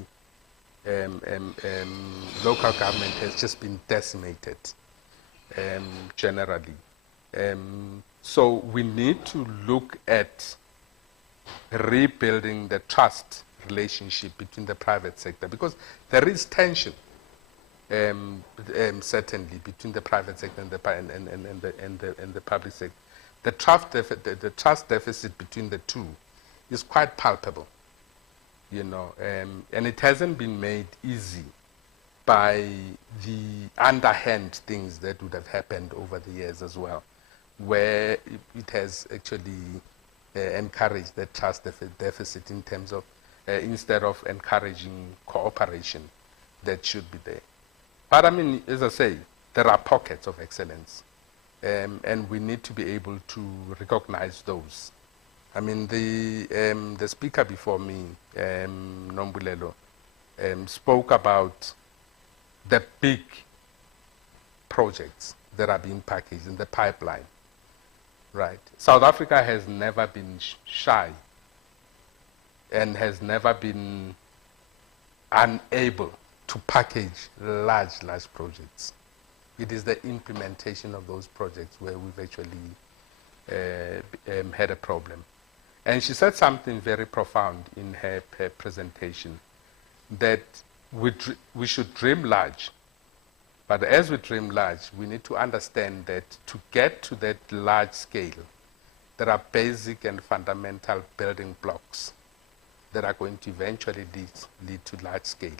local government has just been decimated generally. So we need to look at rebuilding the trust relationship between the private sector, because there is tension certainly between the private sector and the public sector. the trust deficit between the two is quite palpable, you know, and it hasn't been made easy by the underhand things that would have happened over the years as well, where it has actually encouraged the trust deficit in terms of, instead of encouraging cooperation that should be there. But I mean, as I say, there are pockets of excellence, and we need to be able to recognize those. I mean, the speaker before me, Nombulelo, spoke about the big projects that are being packaged in the pipeline, right? South Africa has never been shy and has never been unable to package large projects. It is the implementation of those projects where we've actually had a problem. And she said something very profound in her presentation, that we should dream large. But as we dream large, we need to understand that to get to that large scale, there are basic and fundamental building blocks that are going to eventually lead to large scale.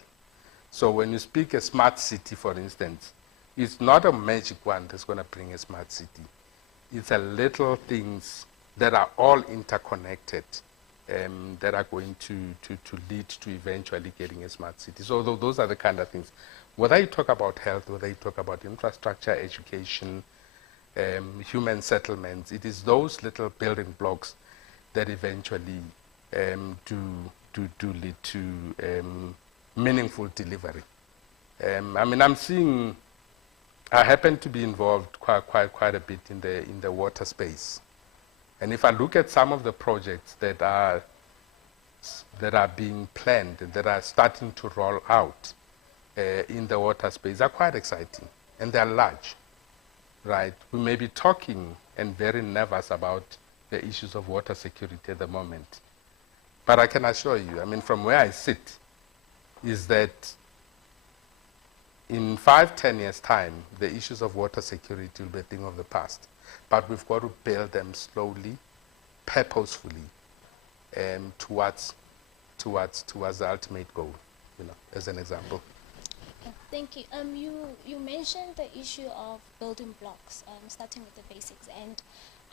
So when you speak a smart city, for instance, it's not a magic one that's going to bring a smart city. It's a little things that are all interconnected that are going to lead to eventually getting a smart city. So those are the kind of things. Whether you talk about health, whether you talk about infrastructure, education, human settlements, it is those little building blocks that eventually do lead to meaningful delivery. I mean, I happen to be involved quite a bit in the water space. And if I look at some of the projects that are being planned and that are starting to roll out in the water space, are quite exciting, and they're large, right? We may be talking and very nervous about the issues of water security at the moment. But I can assure you, I mean, from where I sit, is that in 5-10 years' time, the issues of water security will be a thing of the past. But we've got to build them slowly, purposefully, towards the ultimate goal, you know, as an example. Thank you. You mentioned the issue of building blocks, starting with the basics, and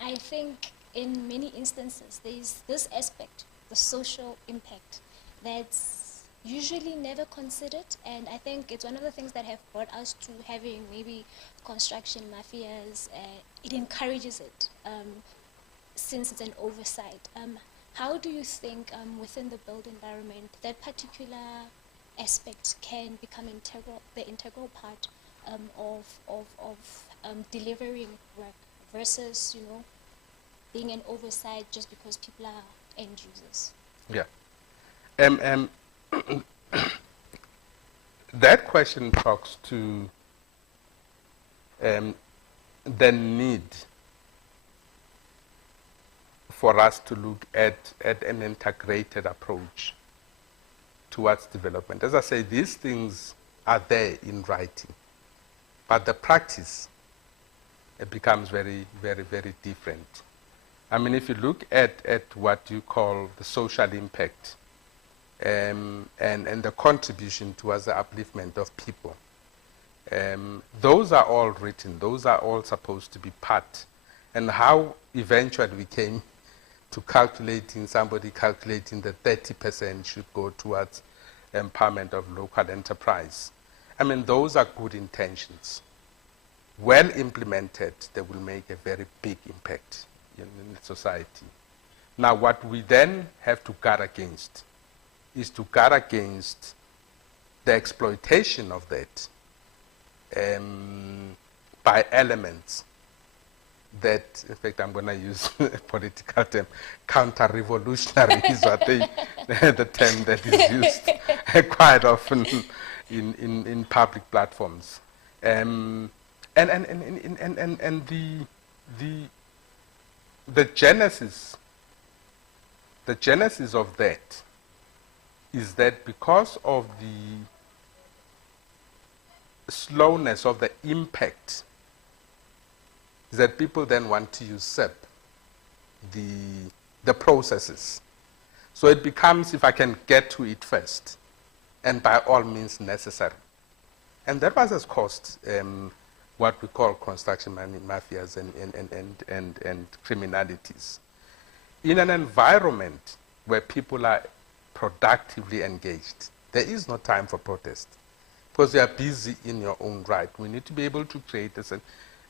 I think in many instances there's this aspect, the social impact, that's usually never considered, and I think it's one of the things that have brought us to having maybe construction mafias. It encourages it since it's an oversight. How do you think within the built environment that particular aspect can become the integral part of delivering work versus, you know, being an oversight just because people are end users? Yeah. That question talks to the need for us to look at an integrated approach towards development. As I say, these things are there in writing, but the practice, it becomes very, very, very different. I mean, if you look at what you call the social impact and the contribution towards the upliftment of people, those are all written, those are all supposed to be part. And how eventually we came to somebody calculating that 30% should go towards empowerment of local enterprise. I mean, those are good intentions. Well implemented, they will make a very big impact in society. Now, what we then have to guard against is to guard against the exploitation of that by elements that, in fact, I'm going to use a political term, counter-revolutionary is what the term that is used quite often in public platforms. And the genesis of that is that because of the slowness of the impact, is that people then want to usurp the processes. So it becomes, if I can get to it first, and by all means necessary. And that was has caused what we call construction mafias and criminalities. In an environment where people are productively engaged, there is no time for protest because you are busy in your own right. We need to be able to create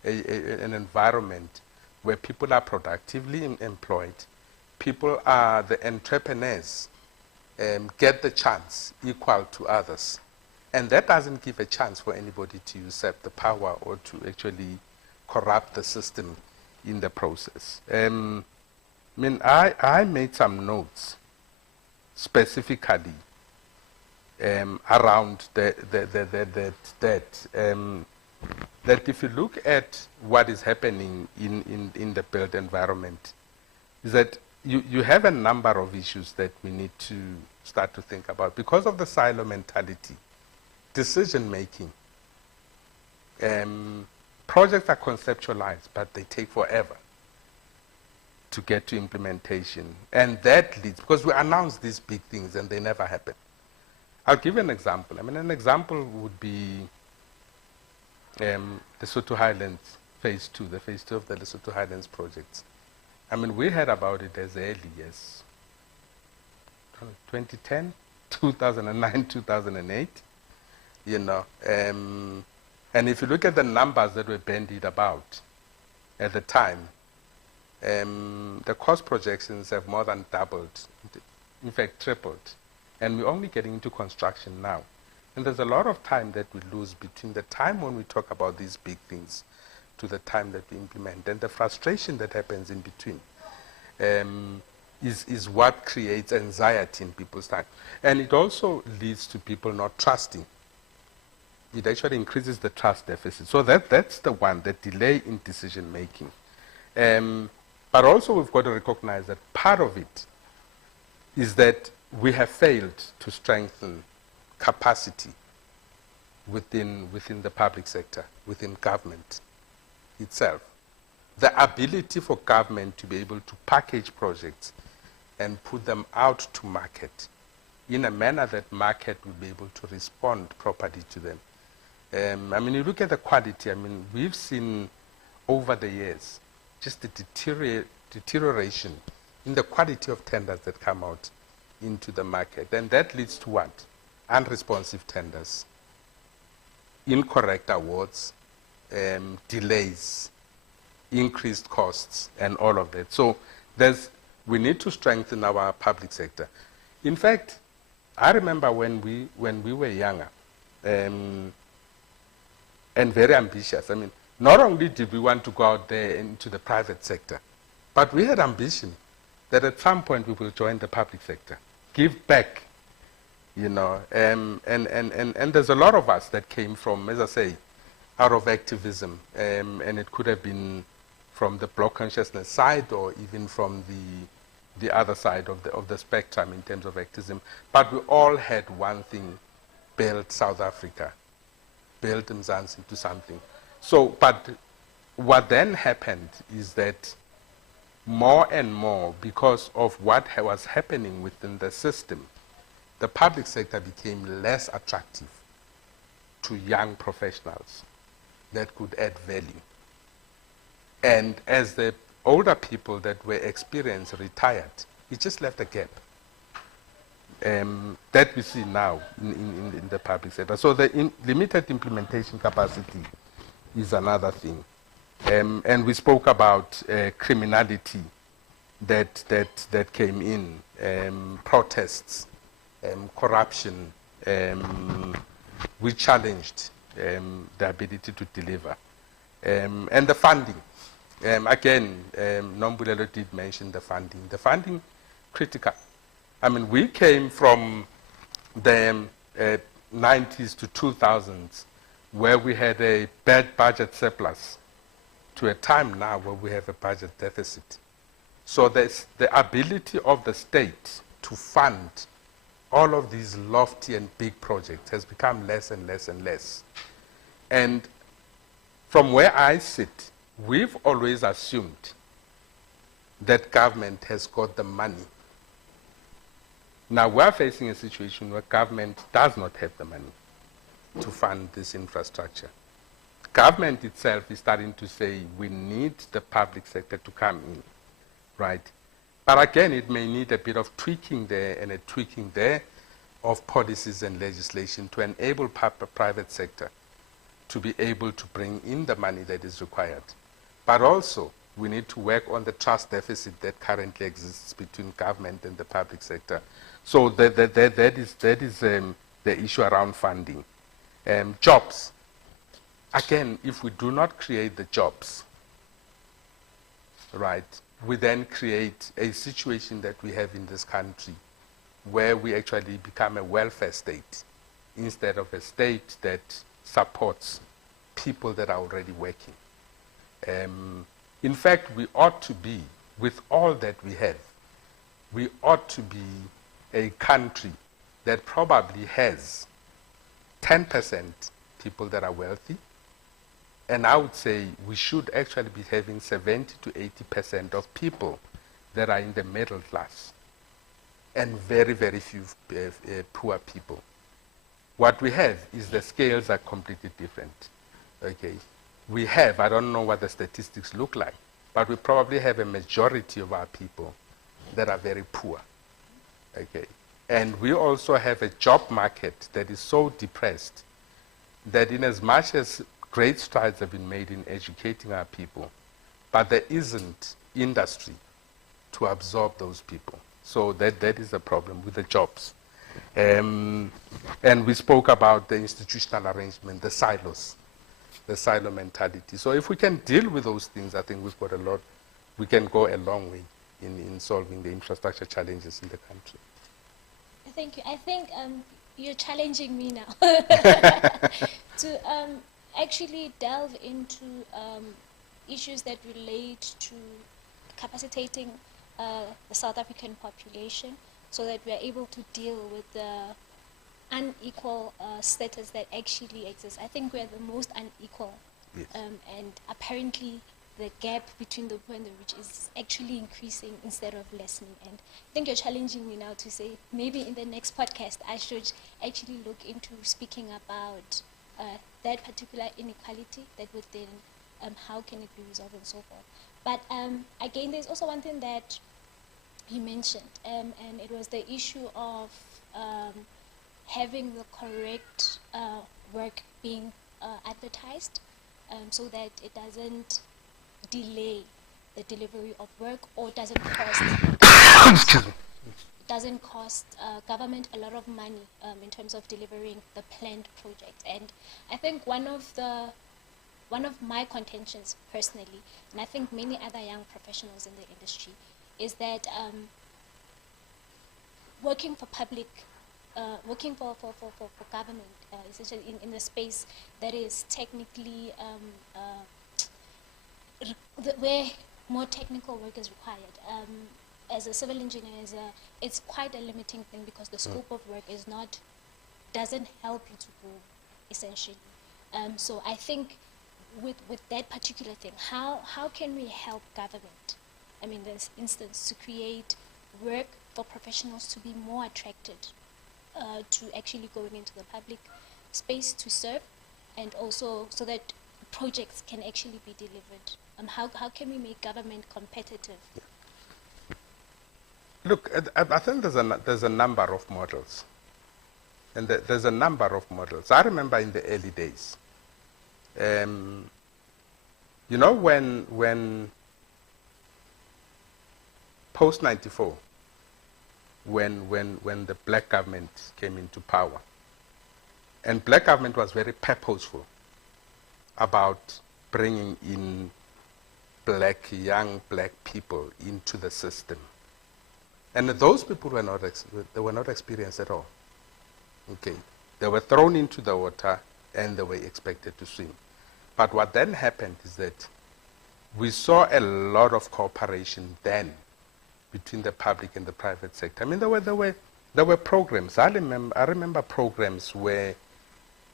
an environment where people are productively employed, people are the entrepreneurs, get the chance equal to others. And that doesn't give a chance for anybody to usurp the power or to actually corrupt the system in the process. I made some notes specifically around that if you look at what is happening in the built environment, is that you have a number of issues that we need to start to think about. Because of the silo mentality, decision making, projects are conceptualized, but they take forever to get to implementation. And that leads, because we announce these big things and they never happen. I'll give you an example. I mean, an example would be the Lesotho Highlands Phase 2, the Phase 2 of the Lesotho Highlands projects. I mean, we heard about it as early as 2010, 2009, 2008, you know. And if you look at the numbers that were bandied about at the time, the cost projections have more than doubled, in fact tripled. And we're only getting into construction now. And there's a lot of time that we lose between the time when we talk about these big things to the time that we implement. And the frustration that happens in between is what creates anxiety in people's time. And it also leads to people not trusting. It actually increases the trust deficit. So that's the one, the delay in decision making. But also we've got to recognize that part of it is that we have failed to strengthen capacity within the public sector, within government itself. The ability for government to be able to package projects and put them out to market in a manner that market will be able to respond properly to them. I mean, you look at the quality, I mean, we've seen over the years just the deterioration in the quality of tenders that come out into the market. And that leads to what? Unresponsive tenders, incorrect awards, delays, increased costs, and all of that. So we need to strengthen our public sector. In fact, I remember when we were younger and very ambitious. I mean, not only did we want to go out there into the private sector, but we had ambition that at some point we will join the public sector, give back, you know. And there's a lot of us that came from, as I say, out of activism, and it could have been from the Bloc consciousness side or even from the other side of the spectrum in terms of activism. But we all had one thing: build South Africa, build Mzansi into something. So, but what then happened is that more and more, because of what was happening within the system, the public sector became less attractive to young professionals that could add value. And as the older people that were experienced retired, it just left a gap that we see now in the public sector. So the limited implementation capacity is another thing. And we spoke about criminality that came in, protests, corruption. We challenged the ability to deliver. And the funding. Again, Nombulelo did mention the funding. The funding, critical. I mean, we came from the 90s to 2000s where we had a bad budget surplus to a time now where we have a budget deficit. So there's the ability of the state to fund all of these lofty and big projects has become less and less and less. And from where I sit, we've always assumed that government has got the money. Now we're facing a situation where government does not have the money to fund this infrastructure. Government itself is starting to say we need the public sector to come in, right? But again, it may need a bit of tweaking there and a tweaking there of policies and legislation to enable private sector to be able to bring in the money that is required. But also, we need to work on the trust deficit that currently exists between government and the public sector. So that is the issue around funding. Jobs. Again, if we do not create the jobs, right, we then create a situation that we have in this country where we actually become a welfare state instead of a state that supports people that are already working. In fact, we ought to be, with all that we have, we ought to be a country that probably has 10% people that are wealthy, and I would say we should actually be having 70 to 80% of people that are in the middle class, and very, very few poor people. What we have is the scales are completely different. Okay, we have, I don't know what the statistics look like, but we probably have a majority of our people that are very poor. Okay, and we also have a job market that is so depressed that in as much as great strides have been made in educating our people, but there isn't industry to absorb those people. So that is a problem with the jobs. And we spoke about the institutional arrangement, the silos, the silo mentality. So if we can deal with those things, I think we've got a lot, we can go a long way in solving the infrastructure challenges in the country. Thank you. I think you're challenging me now to actually delve into issues that relate to capacitating the South African population so that we are able to deal with the unequal status that actually exists. I think we are the most unequal. Yes. And apparently the gap between the poor and the rich is actually increasing instead of lessening. And I think you're challenging me now to say maybe in the next podcast I should actually look into speaking about that particular inequality that would then, how can it be resolved and so forth. But again, there's also one thing that you mentioned, and it was the issue of having the correct work being advertised so that it doesn't delay the delivery of work or doesn't cost government a lot of money in terms of delivering the planned projects. And I think one of my contentions personally, and I think many other young professionals in the industry, is that working for public, working for government, essentially in the space that is technically where more technical work is required. As a civil engineer, it's quite a limiting thing because the scope of work doesn't help you to grow, essentially. So I think with that particular thing, how can we help government, I mean, this instance, to create work for professionals to be more attracted to actually going into the public space to serve, and also so that projects can actually be delivered? How can we make government competitive? Look, I think there's a number of models, and there's a number of models. I remember in the early days, you know, when post 94, when the black government came into power, and black government was very purposeful about bringing in young black people into the system. And those people were not experienced at all. Okay, they were thrown into the water and they were expected to swim. But what then happened is that we saw a lot of cooperation then between the public and the private sector. I mean, there were programs. I remember programs where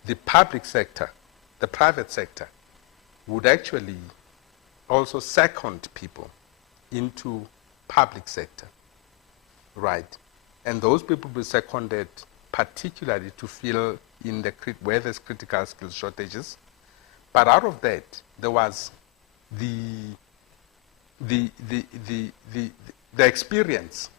the public sector, the private sector, would actually also second people into public sector, right? And those people were seconded particularly to fill in where there's critical skill shortages. But out of that, there was the experience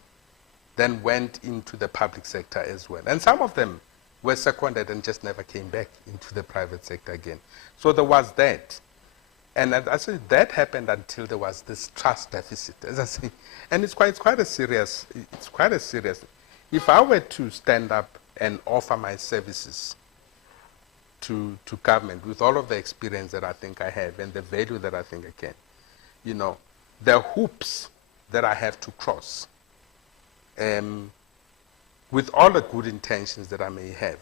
then went into the public sector as well. And some of them were seconded and just never came back into the private sector again. So there was that. And I say that happened until there was this trust deficit, as I say. And it's quite a serious. If I were to stand up and offer my services to government with all of the experience that I think I have and the value that I think I can, you know, the hoops that I have to cross, with all the good intentions that I may have,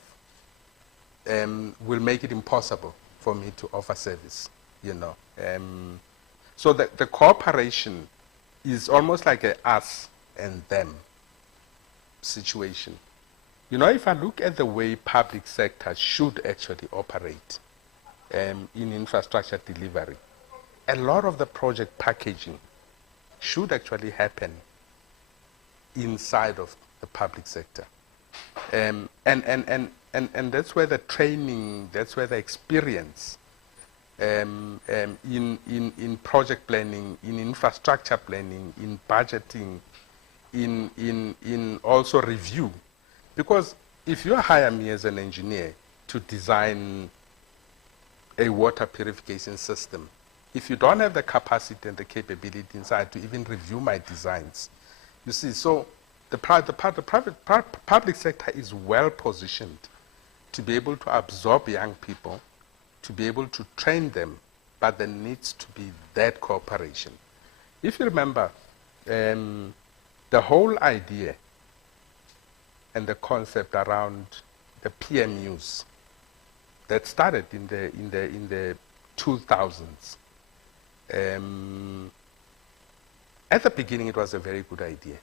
will make it impossible for me to offer service, you know. So the cooperation is almost like a us and them situation. You know, if I look at the way public sector should actually operate in infrastructure delivery, a lot of the project packaging should actually happen inside of the public sector. And that's where the training, that's where the experience in project planning, in infrastructure planning, in budgeting, in also review. Because if you hire me as an engineer to design a water purification system, if you don't have the capacity and the capability inside to even review my designs, you see, so the public sector is well positioned to be able to absorb young people, to be able to train them, but there needs to be that cooperation. If you remember, the whole idea and the concept around the PMUs that started in the 2000s. At the beginning, it was a very good idea,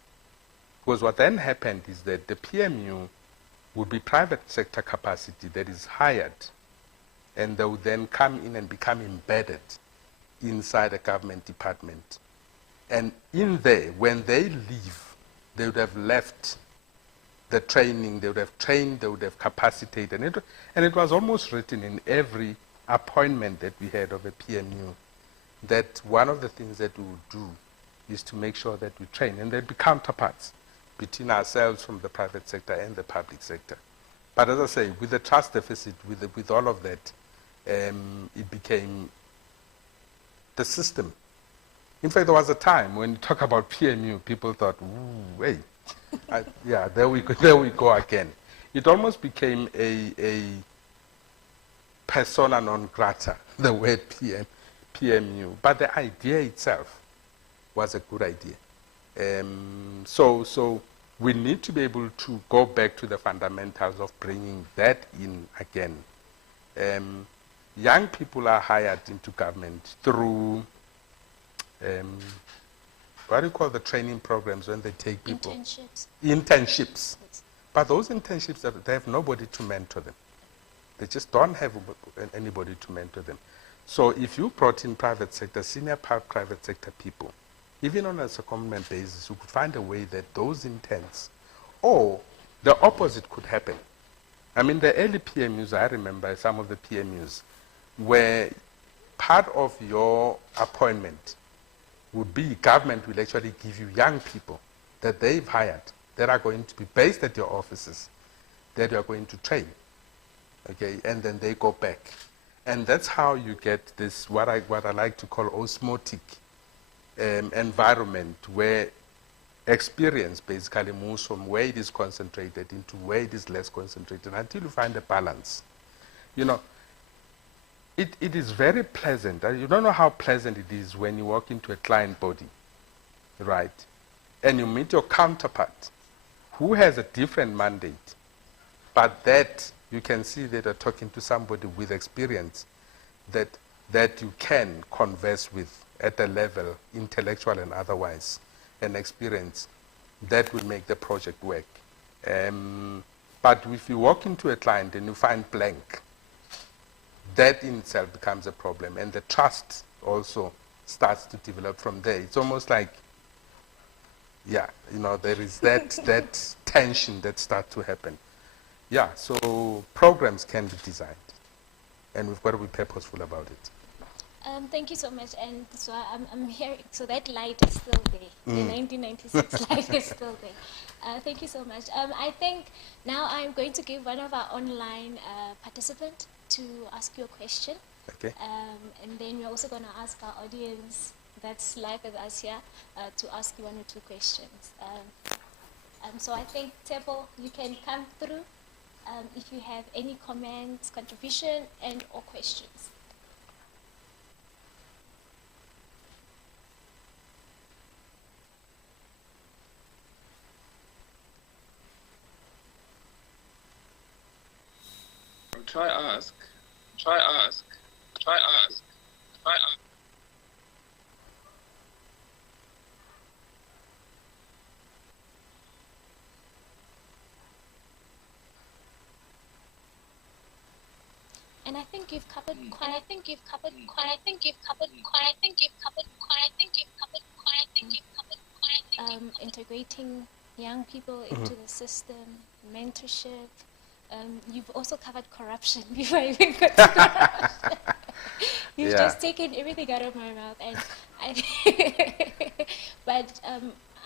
because what then happened is that the PMU would be private sector capacity that is hired, and they would then come in and become embedded inside a government department. And in there, when they leave, they would have left the training, they would have trained, they would have capacitated. And it was almost written in every appointment that we had of a PMU that one of the things that we would do is to make sure that we train. And there'd be counterparts between ourselves from the private sector and the public sector. But as I say, with the trust deficit, with all of that, it became the system. In fact, there was a time when you talk about PMU, people thought, ooh, wait. Yeah, there we go again. It almost became a persona non grata, the word PMU. But the idea itself was a good idea. So we need to be able to go back to the fundamentals of bringing that in again. Young people are hired into government through what do you call the training programs when they take people? Internships. Yes. But those internships, they have nobody to mentor them. They just don't have anybody to mentor them. So if you brought in private sector, senior private sector people, even on a secondment basis, you could find a way that those interns, or the opposite could happen. I mean, the early PMUs, I remember some of the PMUs, where part of your appointment would be government will actually give you young people that they've hired that are going to be based at your offices that you are going to train, okay, and then they go back. And that's how you get this, what I like to call osmotic environment, where experience basically moves from where it is concentrated into where it is less concentrated until you find a balance. You know, it is very pleasant. You don't know how pleasant it is when you walk into a client body, right? And you meet your counterpart who has a different mandate, but that you can see that you're talking to somebody with experience that you can converse with at a level, intellectual and otherwise, and experience that will make the project work. But if you walk into a client and you find blank, that in itself becomes a problem, and the trust also starts to develop from there. It's almost like yeah, you know, there is that tension that starts to happen. Yeah, so programs can be designed, and we've got to be purposeful about it. Thank you so much. And so I'm hearing, so that light is still there. The 1996 light is still there. Thank you so much. I think now I'm going to give one of our online participants to ask you a question. Okay. And then we're also going to ask our audience that's live with us here to ask you one or two questions. So I think, Tebo, you can come through if you have any comments, contribution, and or questions. Try ask. Try ask. Try ask. Try ask. And I think you've covered quite. I think you've covered quite. I think you've covered quite. I think you've covered quite. I think you've covered quite. I think you've covered quite. Integrating young people into the system, mentorship. You've also covered corruption before I even got to corruption. You've Yeah. just taken everything out of my mouth, and but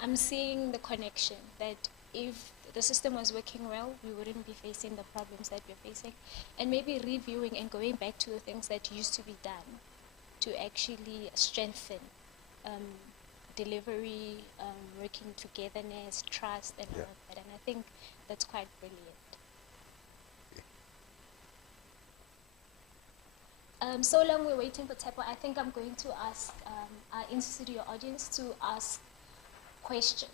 I'm seeing the connection that if the system was working well, we wouldn't be facing the problems that we're facing, and maybe reviewing and going back to the things that used to be done to actually strengthen delivery, working togetherness, trust, and all of that. And I think that's quite brilliant. So long we're waiting for Tebo, I think I'm going to ask our in-studio audience to ask questions.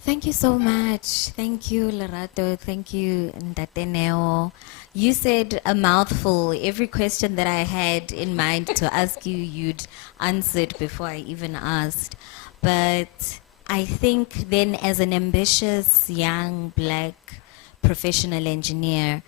Thank you so much. Thank you, Lerato. Thank you, Ndateneo. You said a mouthful. Every question that I had in mind to ask you, you'd answered before I even asked. But I think then, as an ambitious young black professional engineer,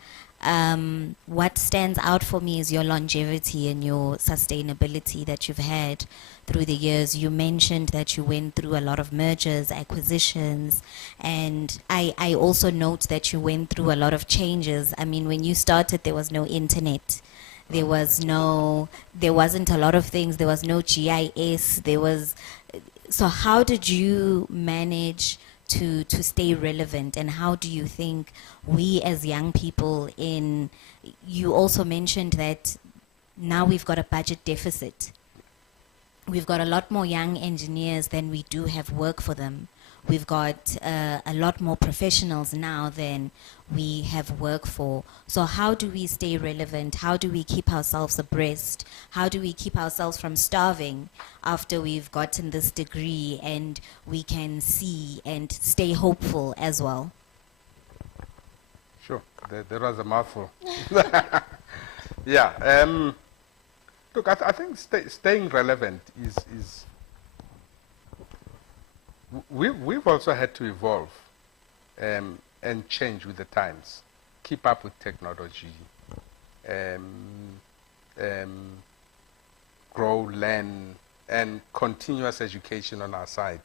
what stands out for me is your longevity and your sustainability that you've had through the years. You mentioned that you went through a lot of mergers, acquisitions, and I also note that you went through a lot of changes. I mean, when you started, there was no internet. There wasn't a lot of things. There was no GIS. So how did you manage to stay relevant, and how do you think we as young people you also mentioned that now we've got a budget deficit. We've got a lot more young engineers than we do have work for them. We've got a lot more professionals now than we have work for. So how do we stay relevant? How do we keep ourselves abreast? How do we keep ourselves from starving after we've gotten this degree and we can see and stay hopeful as well? Sure, there was a mouthful. Yeah, look, I think staying relevant is we've also had to evolve and change with the times, keep up with technology, grow, learn, and continuous education on our side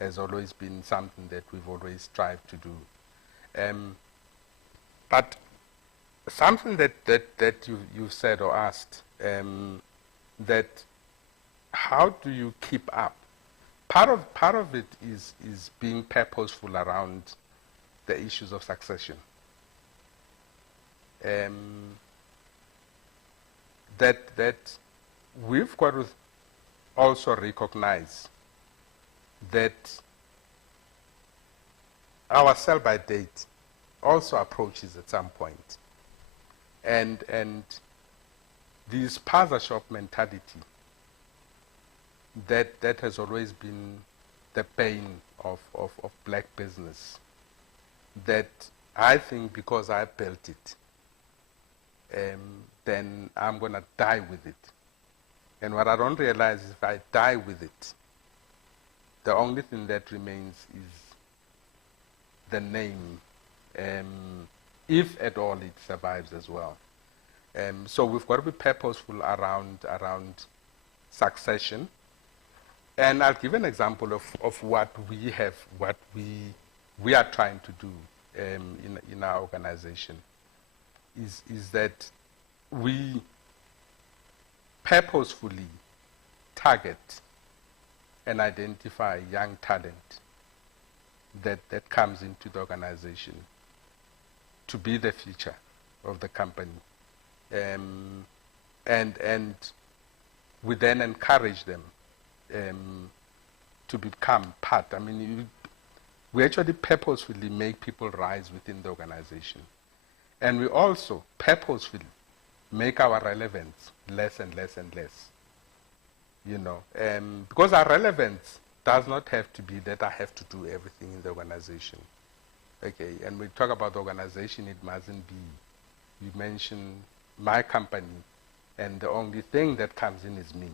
has always been something that we've always strived to do. But something that you said or asked, that how do you keep up? Part of it is being purposeful around the issues of succession. That we've got to also recognize that our sell-by date also approaches at some point. And this spaza shop mentality that has always been the pain of black business, that I think because I built it, then I'm going to die with it. And what I don't realize is if I die with it, the only thing that remains is the name, if at all it survives as well. So we've got to be purposeful around succession. And I'll give an example of what we have, what we are trying to do in our organization, is that we purposefully target and identify young talent that comes into the organization to be the future of the company. And we then encourage them to become part. I mean, we actually purposefully make people rise within the organization. And we also purposefully make our relevance less and less and less. You know, because our relevance does not have to be that I have to do everything in the organization. Okay, and we talk about the organization, it mustn't be, you mentioned my company, and the only thing that comes in is me,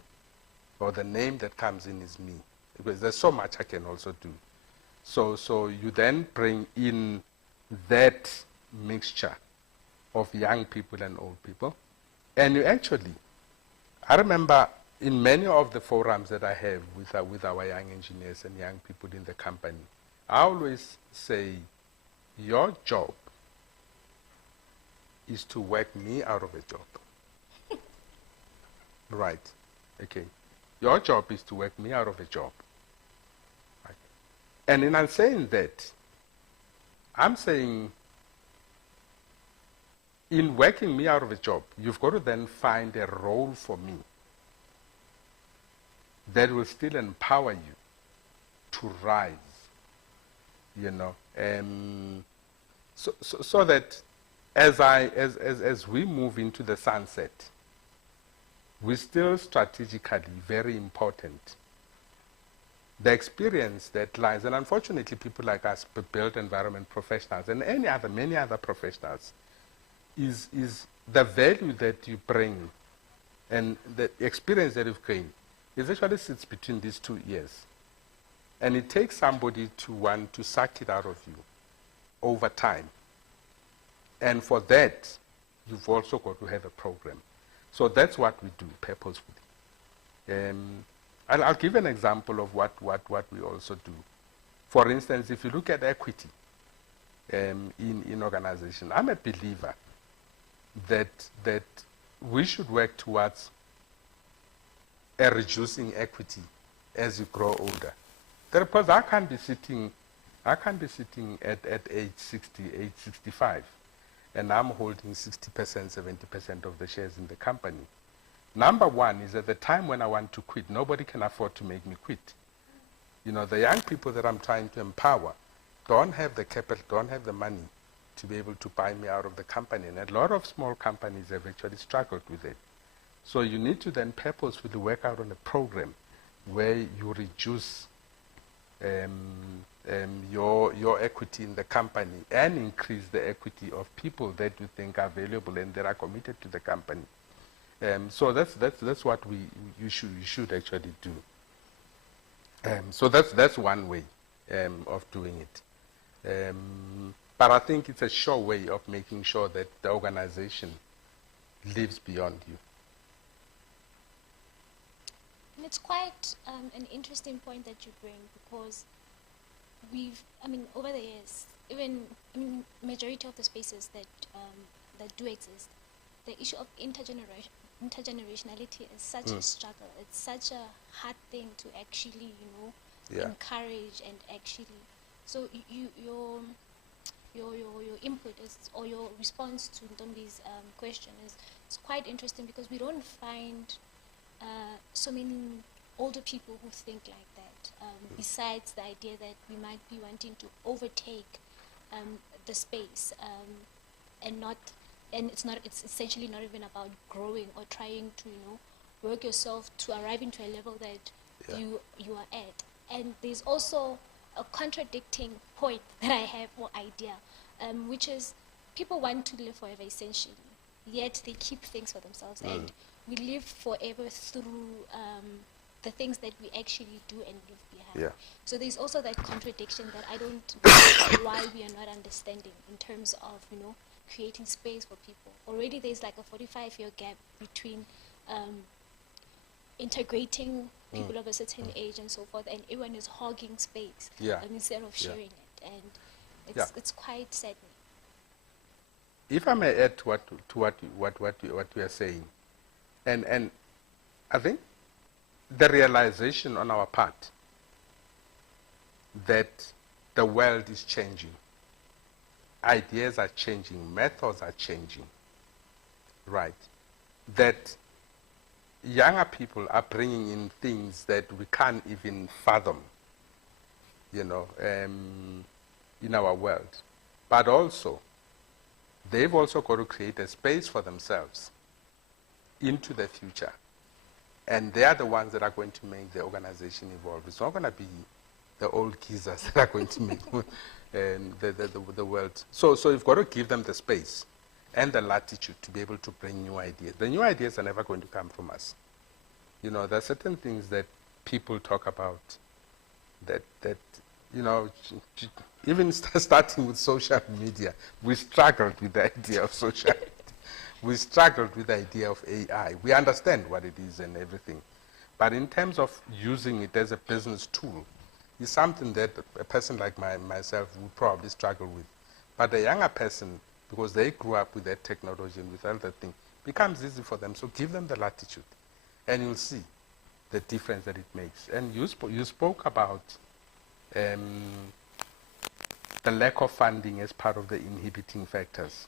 or the name that comes in is me, because there's so much I can also do. So you then bring in that mixture of young people and old people, and you actually, I remember in many of the forums that I have with our young engineers and young people in the company, I always say, your job is to work me out of a job. Right. Okay. Your job is to work me out of a job. Right. And in saying that, I'm saying, in working me out of a job, you've got to then find a role for me that will still empower you to rise, you know, so that as we move into the sunset, we still strategically very important. The experience that lies, and unfortunately people like us, built environment professionals and many other professionals, is the value that you bring and the experience that you've gained. It actually sits between these 2 ears. And it takes somebody to want to suck it out of you over time. And for that, you've also got to have a program. So that's what we do purposefully. I'll give an example of what we also do. For instance, if you look at equity in organization, I'm a believer that we should work towards reducing equity as you grow older. Because I can't be sitting at age 60, age 65, and I'm holding 60%, 70% of the shares in the company. Number one is at the time when I want to quit, nobody can afford to make me quit. You know, the young people that I'm trying to empower don't have the capital, don't have the money to be able to buy me out of the company. And a lot of small companies have actually struggled with it. So you need to then purposefully work out on a program where you reduce your equity in the company and increase the equity of people that you think are valuable and that are committed to the company. So that's what you should actually do. So that's one way of doing it. But I think it's a sure way of making sure that the organization lives beyond you. And it's quite an interesting point that you bring, because over the years, majority of the spaces that do exist, the issue of intergenerationality is such a struggle. It's such a hard thing to actually, encourage and actually. So your input is, or your response to Ntombi's question is quite interesting, because we don't find so many older people who think like that, besides the idea that we might be wanting to overtake the space, and it's essentially not even about growing or trying to work yourself to arrive into a level that you are at. And there's also a contradicting point that I have, or idea, which is people want to live forever essentially, yet they keep things for themselves, and we live forever through the things that we actually do and leave behind. Yeah. So there's also that contradiction that I don't know why we are not understanding in terms of creating space for people. Already there's like a 45-year gap between integrating people of a certain age and so forth, and everyone is hogging space instead of sharing it, and it's quite saddening. If I may add to what we are saying, and I think the realization on our part that the world is changing, ideas are changing, methods are changing, right? That younger people are bringing in things that we can't even fathom, in our world. But also, they've also got to create a space for themselves into the future. And they are the ones that are going to make the organization evolve. It's not going to be the old geezers that are going to make the world. So you've got to give them the space and the latitude to be able to bring new ideas. The new ideas are never going to come from us. There are certain things that people talk about that even starting with social media, we struggled with the idea of social media. We struggled with the idea of AI. We understand what it is and everything. But in terms of using it as a business tool, it's something that a person like myself would probably struggle with. But a younger person, because they grew up with that technology and with other things, becomes easy for them. So give them the latitude, and you'll see the difference that it makes. And you spoke about the lack of funding as part of the inhibiting factors.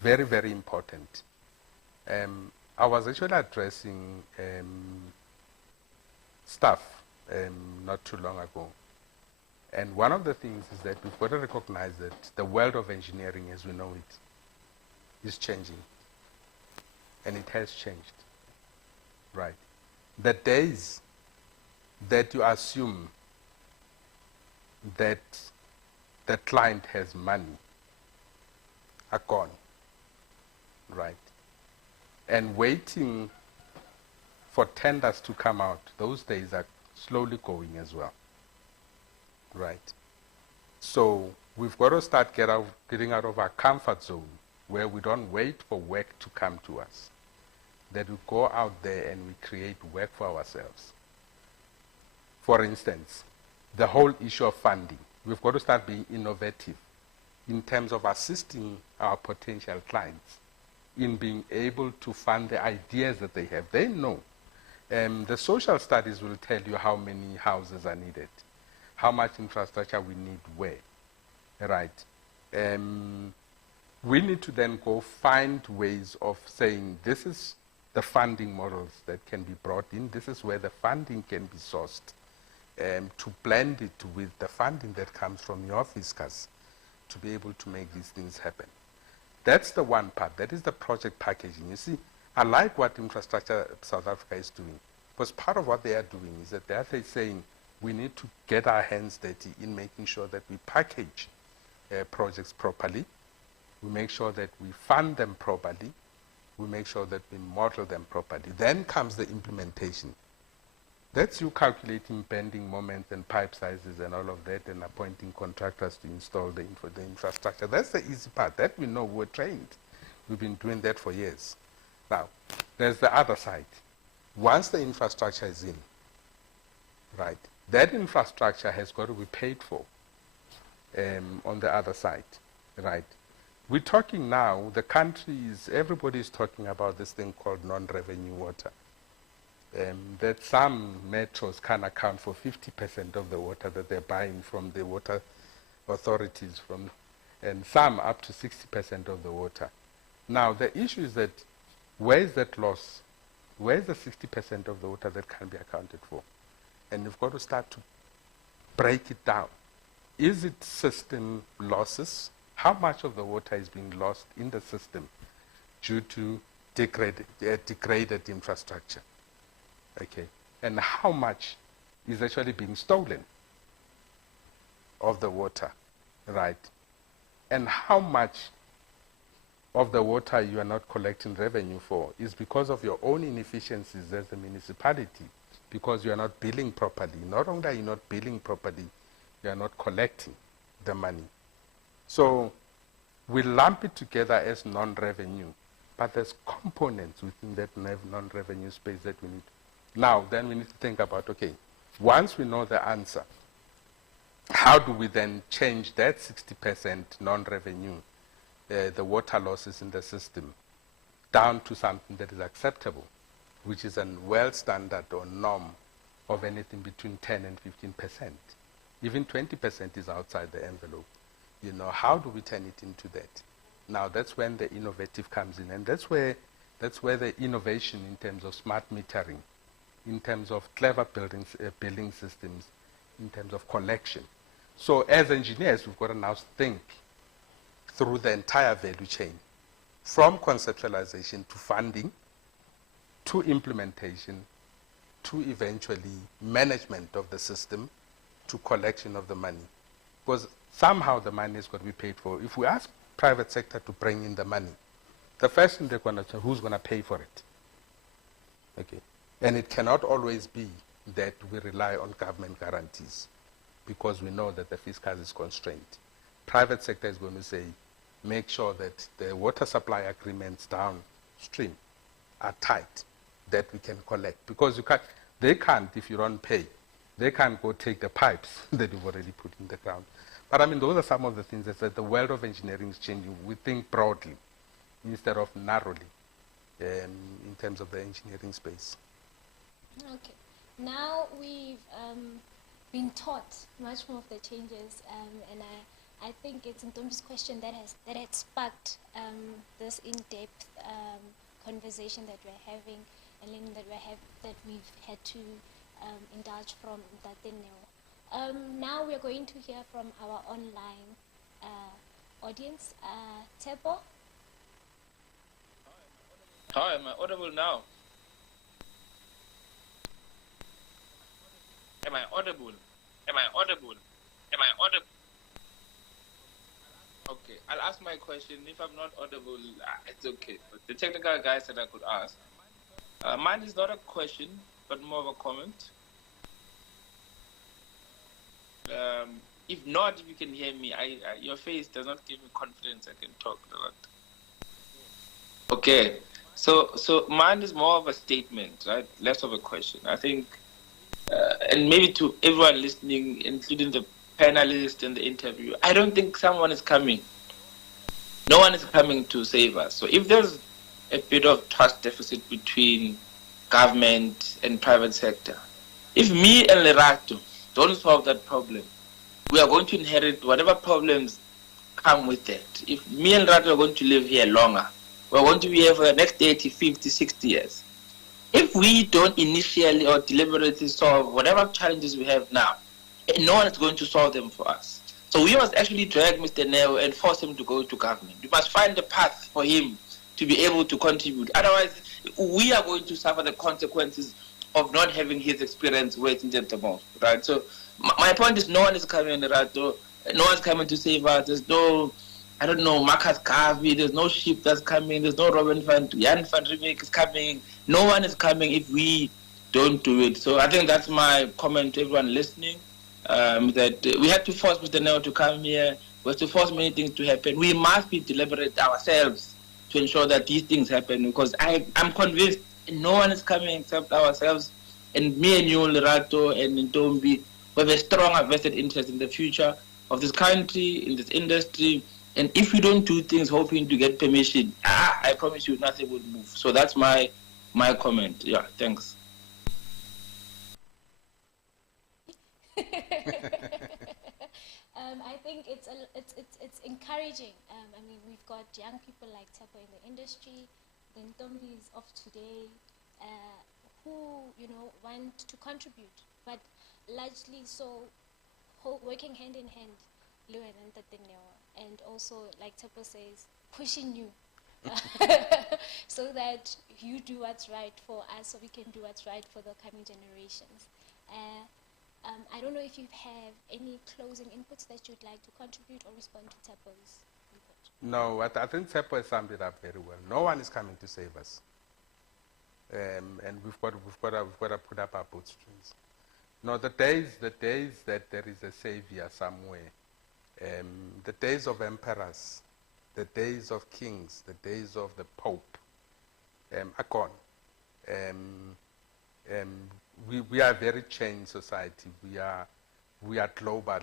Very, very important. I was actually addressing staff not too long ago. And one of the things is that we've got to recognize that the world of engineering as we know it is changing. And it has changed. Right. The days that you assume that the client has money are gone. Right. And waiting for tenders to come out, those days are slowly going as well. Right. So we've got to start getting out of our comfort zone where we don't wait for work to come to us. That we go out there and we create work for ourselves. For instance, the whole issue of funding. We've got to start being innovative in terms of assisting our potential clients in being able to fund the ideas that they have. They know. The social studies will tell you how many houses are needed, how much infrastructure we need where, right? We need to then go find ways of saying this is the funding models that can be brought in, this is where the funding can be sourced, to blend it with the funding that comes from your fiscus to be able to make these things happen. That's the one part. That is the project packaging. You see, I like what Infrastructure South Africa is doing, because part of what they are doing is that they're saying we need to get our hands dirty in making sure that we package projects properly, we make sure that we fund them properly, we make sure that we model them properly. Then comes the implementation. That's you calculating bending moments and pipe sizes and all of that and appointing contractors to install the infrastructure. That's the easy part. That we know, we're trained. We've been doing that for years. Now, there's the other side. Once the infrastructure is in, right, that infrastructure has got to be paid for on the other side, right? We're talking now, the country is, everybody is talking about this thing called non-revenue water. That some metros can account for 50% of the water that they're buying from the water authorities, and some up to 60% of the water. Now, the issue is that where is that loss? Where is the 60% of the water that can be accounted for? And you've got to start to break it down. Is it system losses? How much of the water is being lost in the system due to degraded infrastructure? Okay, and how much is actually being stolen of the water, right? And how much of the water you are not collecting revenue for is because of your own inefficiencies as a municipality, because you are not billing properly. Not only are you not billing properly, you are not collecting the money. So we lump it together as non-revenue, but there's components within that non-revenue space that we need. Now, then we need to think about, okay, once we know the answer, how do we then change that 60% non-revenue, the water losses in the system, down to something that is acceptable, which is a well standard or norm of anything between 10 and 15%. Even 20% is outside the envelope. You know, how do we turn it into that? Now, that's when the innovative comes in, and that's where the innovation in terms of smart metering, in terms of clever billing systems, in terms of collection. So as engineers, we've got to now think through the entire value chain, from conceptualization to funding, to implementation, to eventually management of the system, to collection of the money. Because somehow the money is going to be paid for. If we ask private sector to bring in the money, the first thing they're going to say, who's going to pay for it? Okay. And it cannot always be that we rely on government guarantees, because we know that the fiscal is constrained. Private sector is going to say, make sure that the water supply agreements downstream are tight, that we can collect. Because they can't, if you don't pay, they can't go take the pipes that you've already put in the ground. But I mean, those are some of the things that the world of engineering is changing. We think broadly instead of narrowly in terms of the engineering space. Okay. Now we've been taught much more of the changes, and I think it's Ntombi's question that had sparked this in-depth conversation that we're having, and learning that we've had to indulge from Ntatheneo. Now we're going to hear from our online audience. Tepo? Hi, am I audible now? Am I audible? Am I audible? Am I audible? Okay, I'll ask my question. If I'm not audible, it's okay. But the technical guy said I could ask. Mine is not a question, but more of a comment. If not, if you can hear me, your face does not give me confidence I can talk a lot. Okay, so mine is more of a statement, right? Less of a question. I think, and maybe to everyone listening, including the panelists in the interview, I don't think someone is coming. No one is coming to save us. So if there's a bit of trust deficit between government and private sector, if me and Lerato don't solve that problem, we are going to inherit whatever problems come with that. If me and Lerato are going to live here longer, we're going to be here for the next 80, 50, 60 years. If we don't initially or deliberately solve whatever challenges we have now, no one is going to solve them for us. So we must actually drag Mr. Neo and force him to go to government. We must find a path for him to be able to contribute. Otherwise, we are going to suffer the consequences of not having his experience where it needed the most, right? So my point is, no one is coming, Lerato. No one's coming to save us. There's no, I don't know, Marcus Garvey. There's no ship that's coming. There's no Robin van Riebeeck is coming. No one is coming if we don't do it. So I think that's my comment to everyone listening. That we have to force Mr. Neo to come here. We have to force many things to happen. We must be deliberate ourselves to ensure that these things happen, because I'm convinced no one is coming except ourselves, and me and you, Lerato and Ntombi, we have a strong vested interest in the future of this country, in this industry. And if we don't do things hoping to get permission, I promise you nothing would move. So that's my comment. Yeah, thanks. I think it's encouraging. I mean, we've got young people like Tepo in the industry, the Ntombis of today, who want to contribute, but largely so working hand in hand, Lewen and Ntatheneo, and also, like Tepo says, pushing you. So that you do what's right for us, so we can do what's right for the coming generations. I don't know if you have any closing inputs that you'd like to contribute or respond to Tepo's input. No, I think Tepo has summed it up very well. No one is coming to save us, and we've got to put up our bootstraps. No, the days that there is a savior somewhere, the days of emperors The days of kings, the days of the Pope are gone. We are a very changed society. We are global,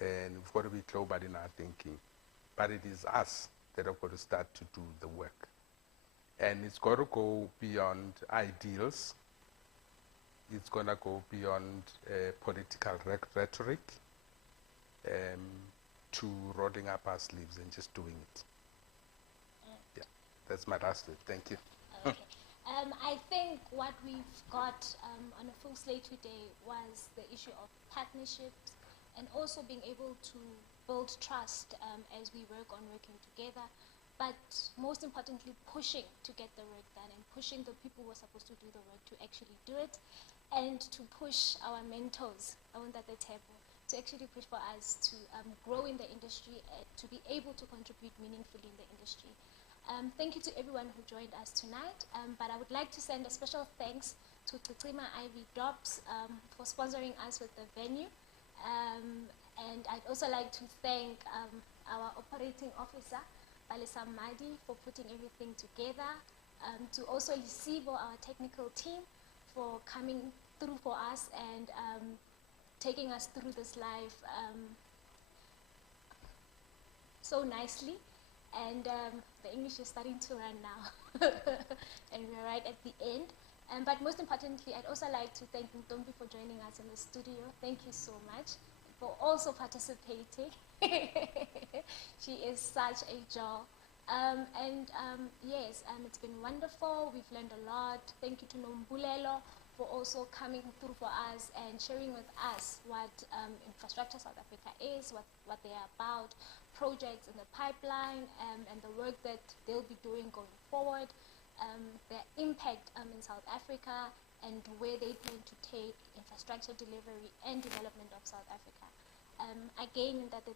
and we've got to be global in our thinking. But it is us that have got to start to do the work. And it's got to go beyond ideals. It's going to go beyond political rhetoric to rolling up our sleeves and just doing it. Yeah, that's my last word. Thank you. Okay. I think what we've got on a full slate today was the issue of partnerships and also being able to build trust as we work on working together, but most importantly, pushing to get the work done and pushing the people who are supposed to do the work to actually do it, and to push our mentors on the table to actually push for us to grow in the industry, to be able to contribute meaningfully in the industry. Thank you to everyone who joined us tonight, but I would like to send a special thanks to Tsutsima Ivy Drops for sponsoring us with the venue. And I'd also like to thank our operating officer, Balisa Madi, for putting everything together, to also Lisibo, our technical team, for coming through for us and taking us through this live so nicely. And the English is starting to run now, and we're right at the end. But most importantly, I'd also like to thank Ntombi for joining us in the studio. Thank you so much for also participating. She is such a joy. Yes, it's been wonderful. We've learned a lot. Thank you to Nombulelo for also coming through for us and sharing with us what Infrastructure South Africa is, what they are about, projects in the pipeline, and the work that they'll be doing going forward, their impact in South Africa, and where they plan to take infrastructure delivery and development of South Africa. Again, that the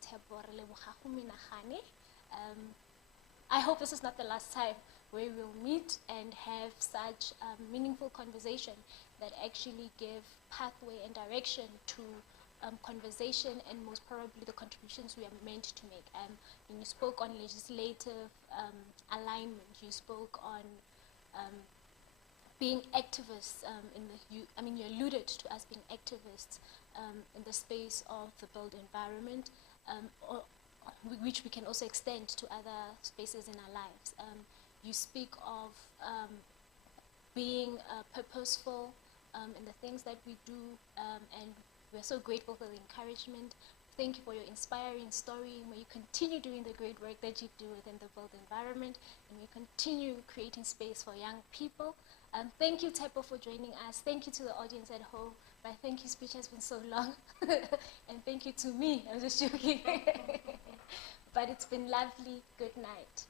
I hope this is not the last time where we'll meet and have such meaningful conversation that actually give pathway and direction to conversation and most probably the contributions we are meant to make. When you spoke on legislative alignment, you spoke on being activists you alluded to us being activists in the space of the built environment, which we can also extend to other spaces in our lives. You speak of being purposeful in the things that we do, and we're so grateful for the encouragement. Thank you for your inspiring story. May you continue doing the great work that you do within the built environment, and we continue creating space for young people. Thank you, Tepo, for joining us. Thank you to the audience at home. My thank you speech has been so long. And thank you to me. I'm just joking. But it's been lovely. Good night.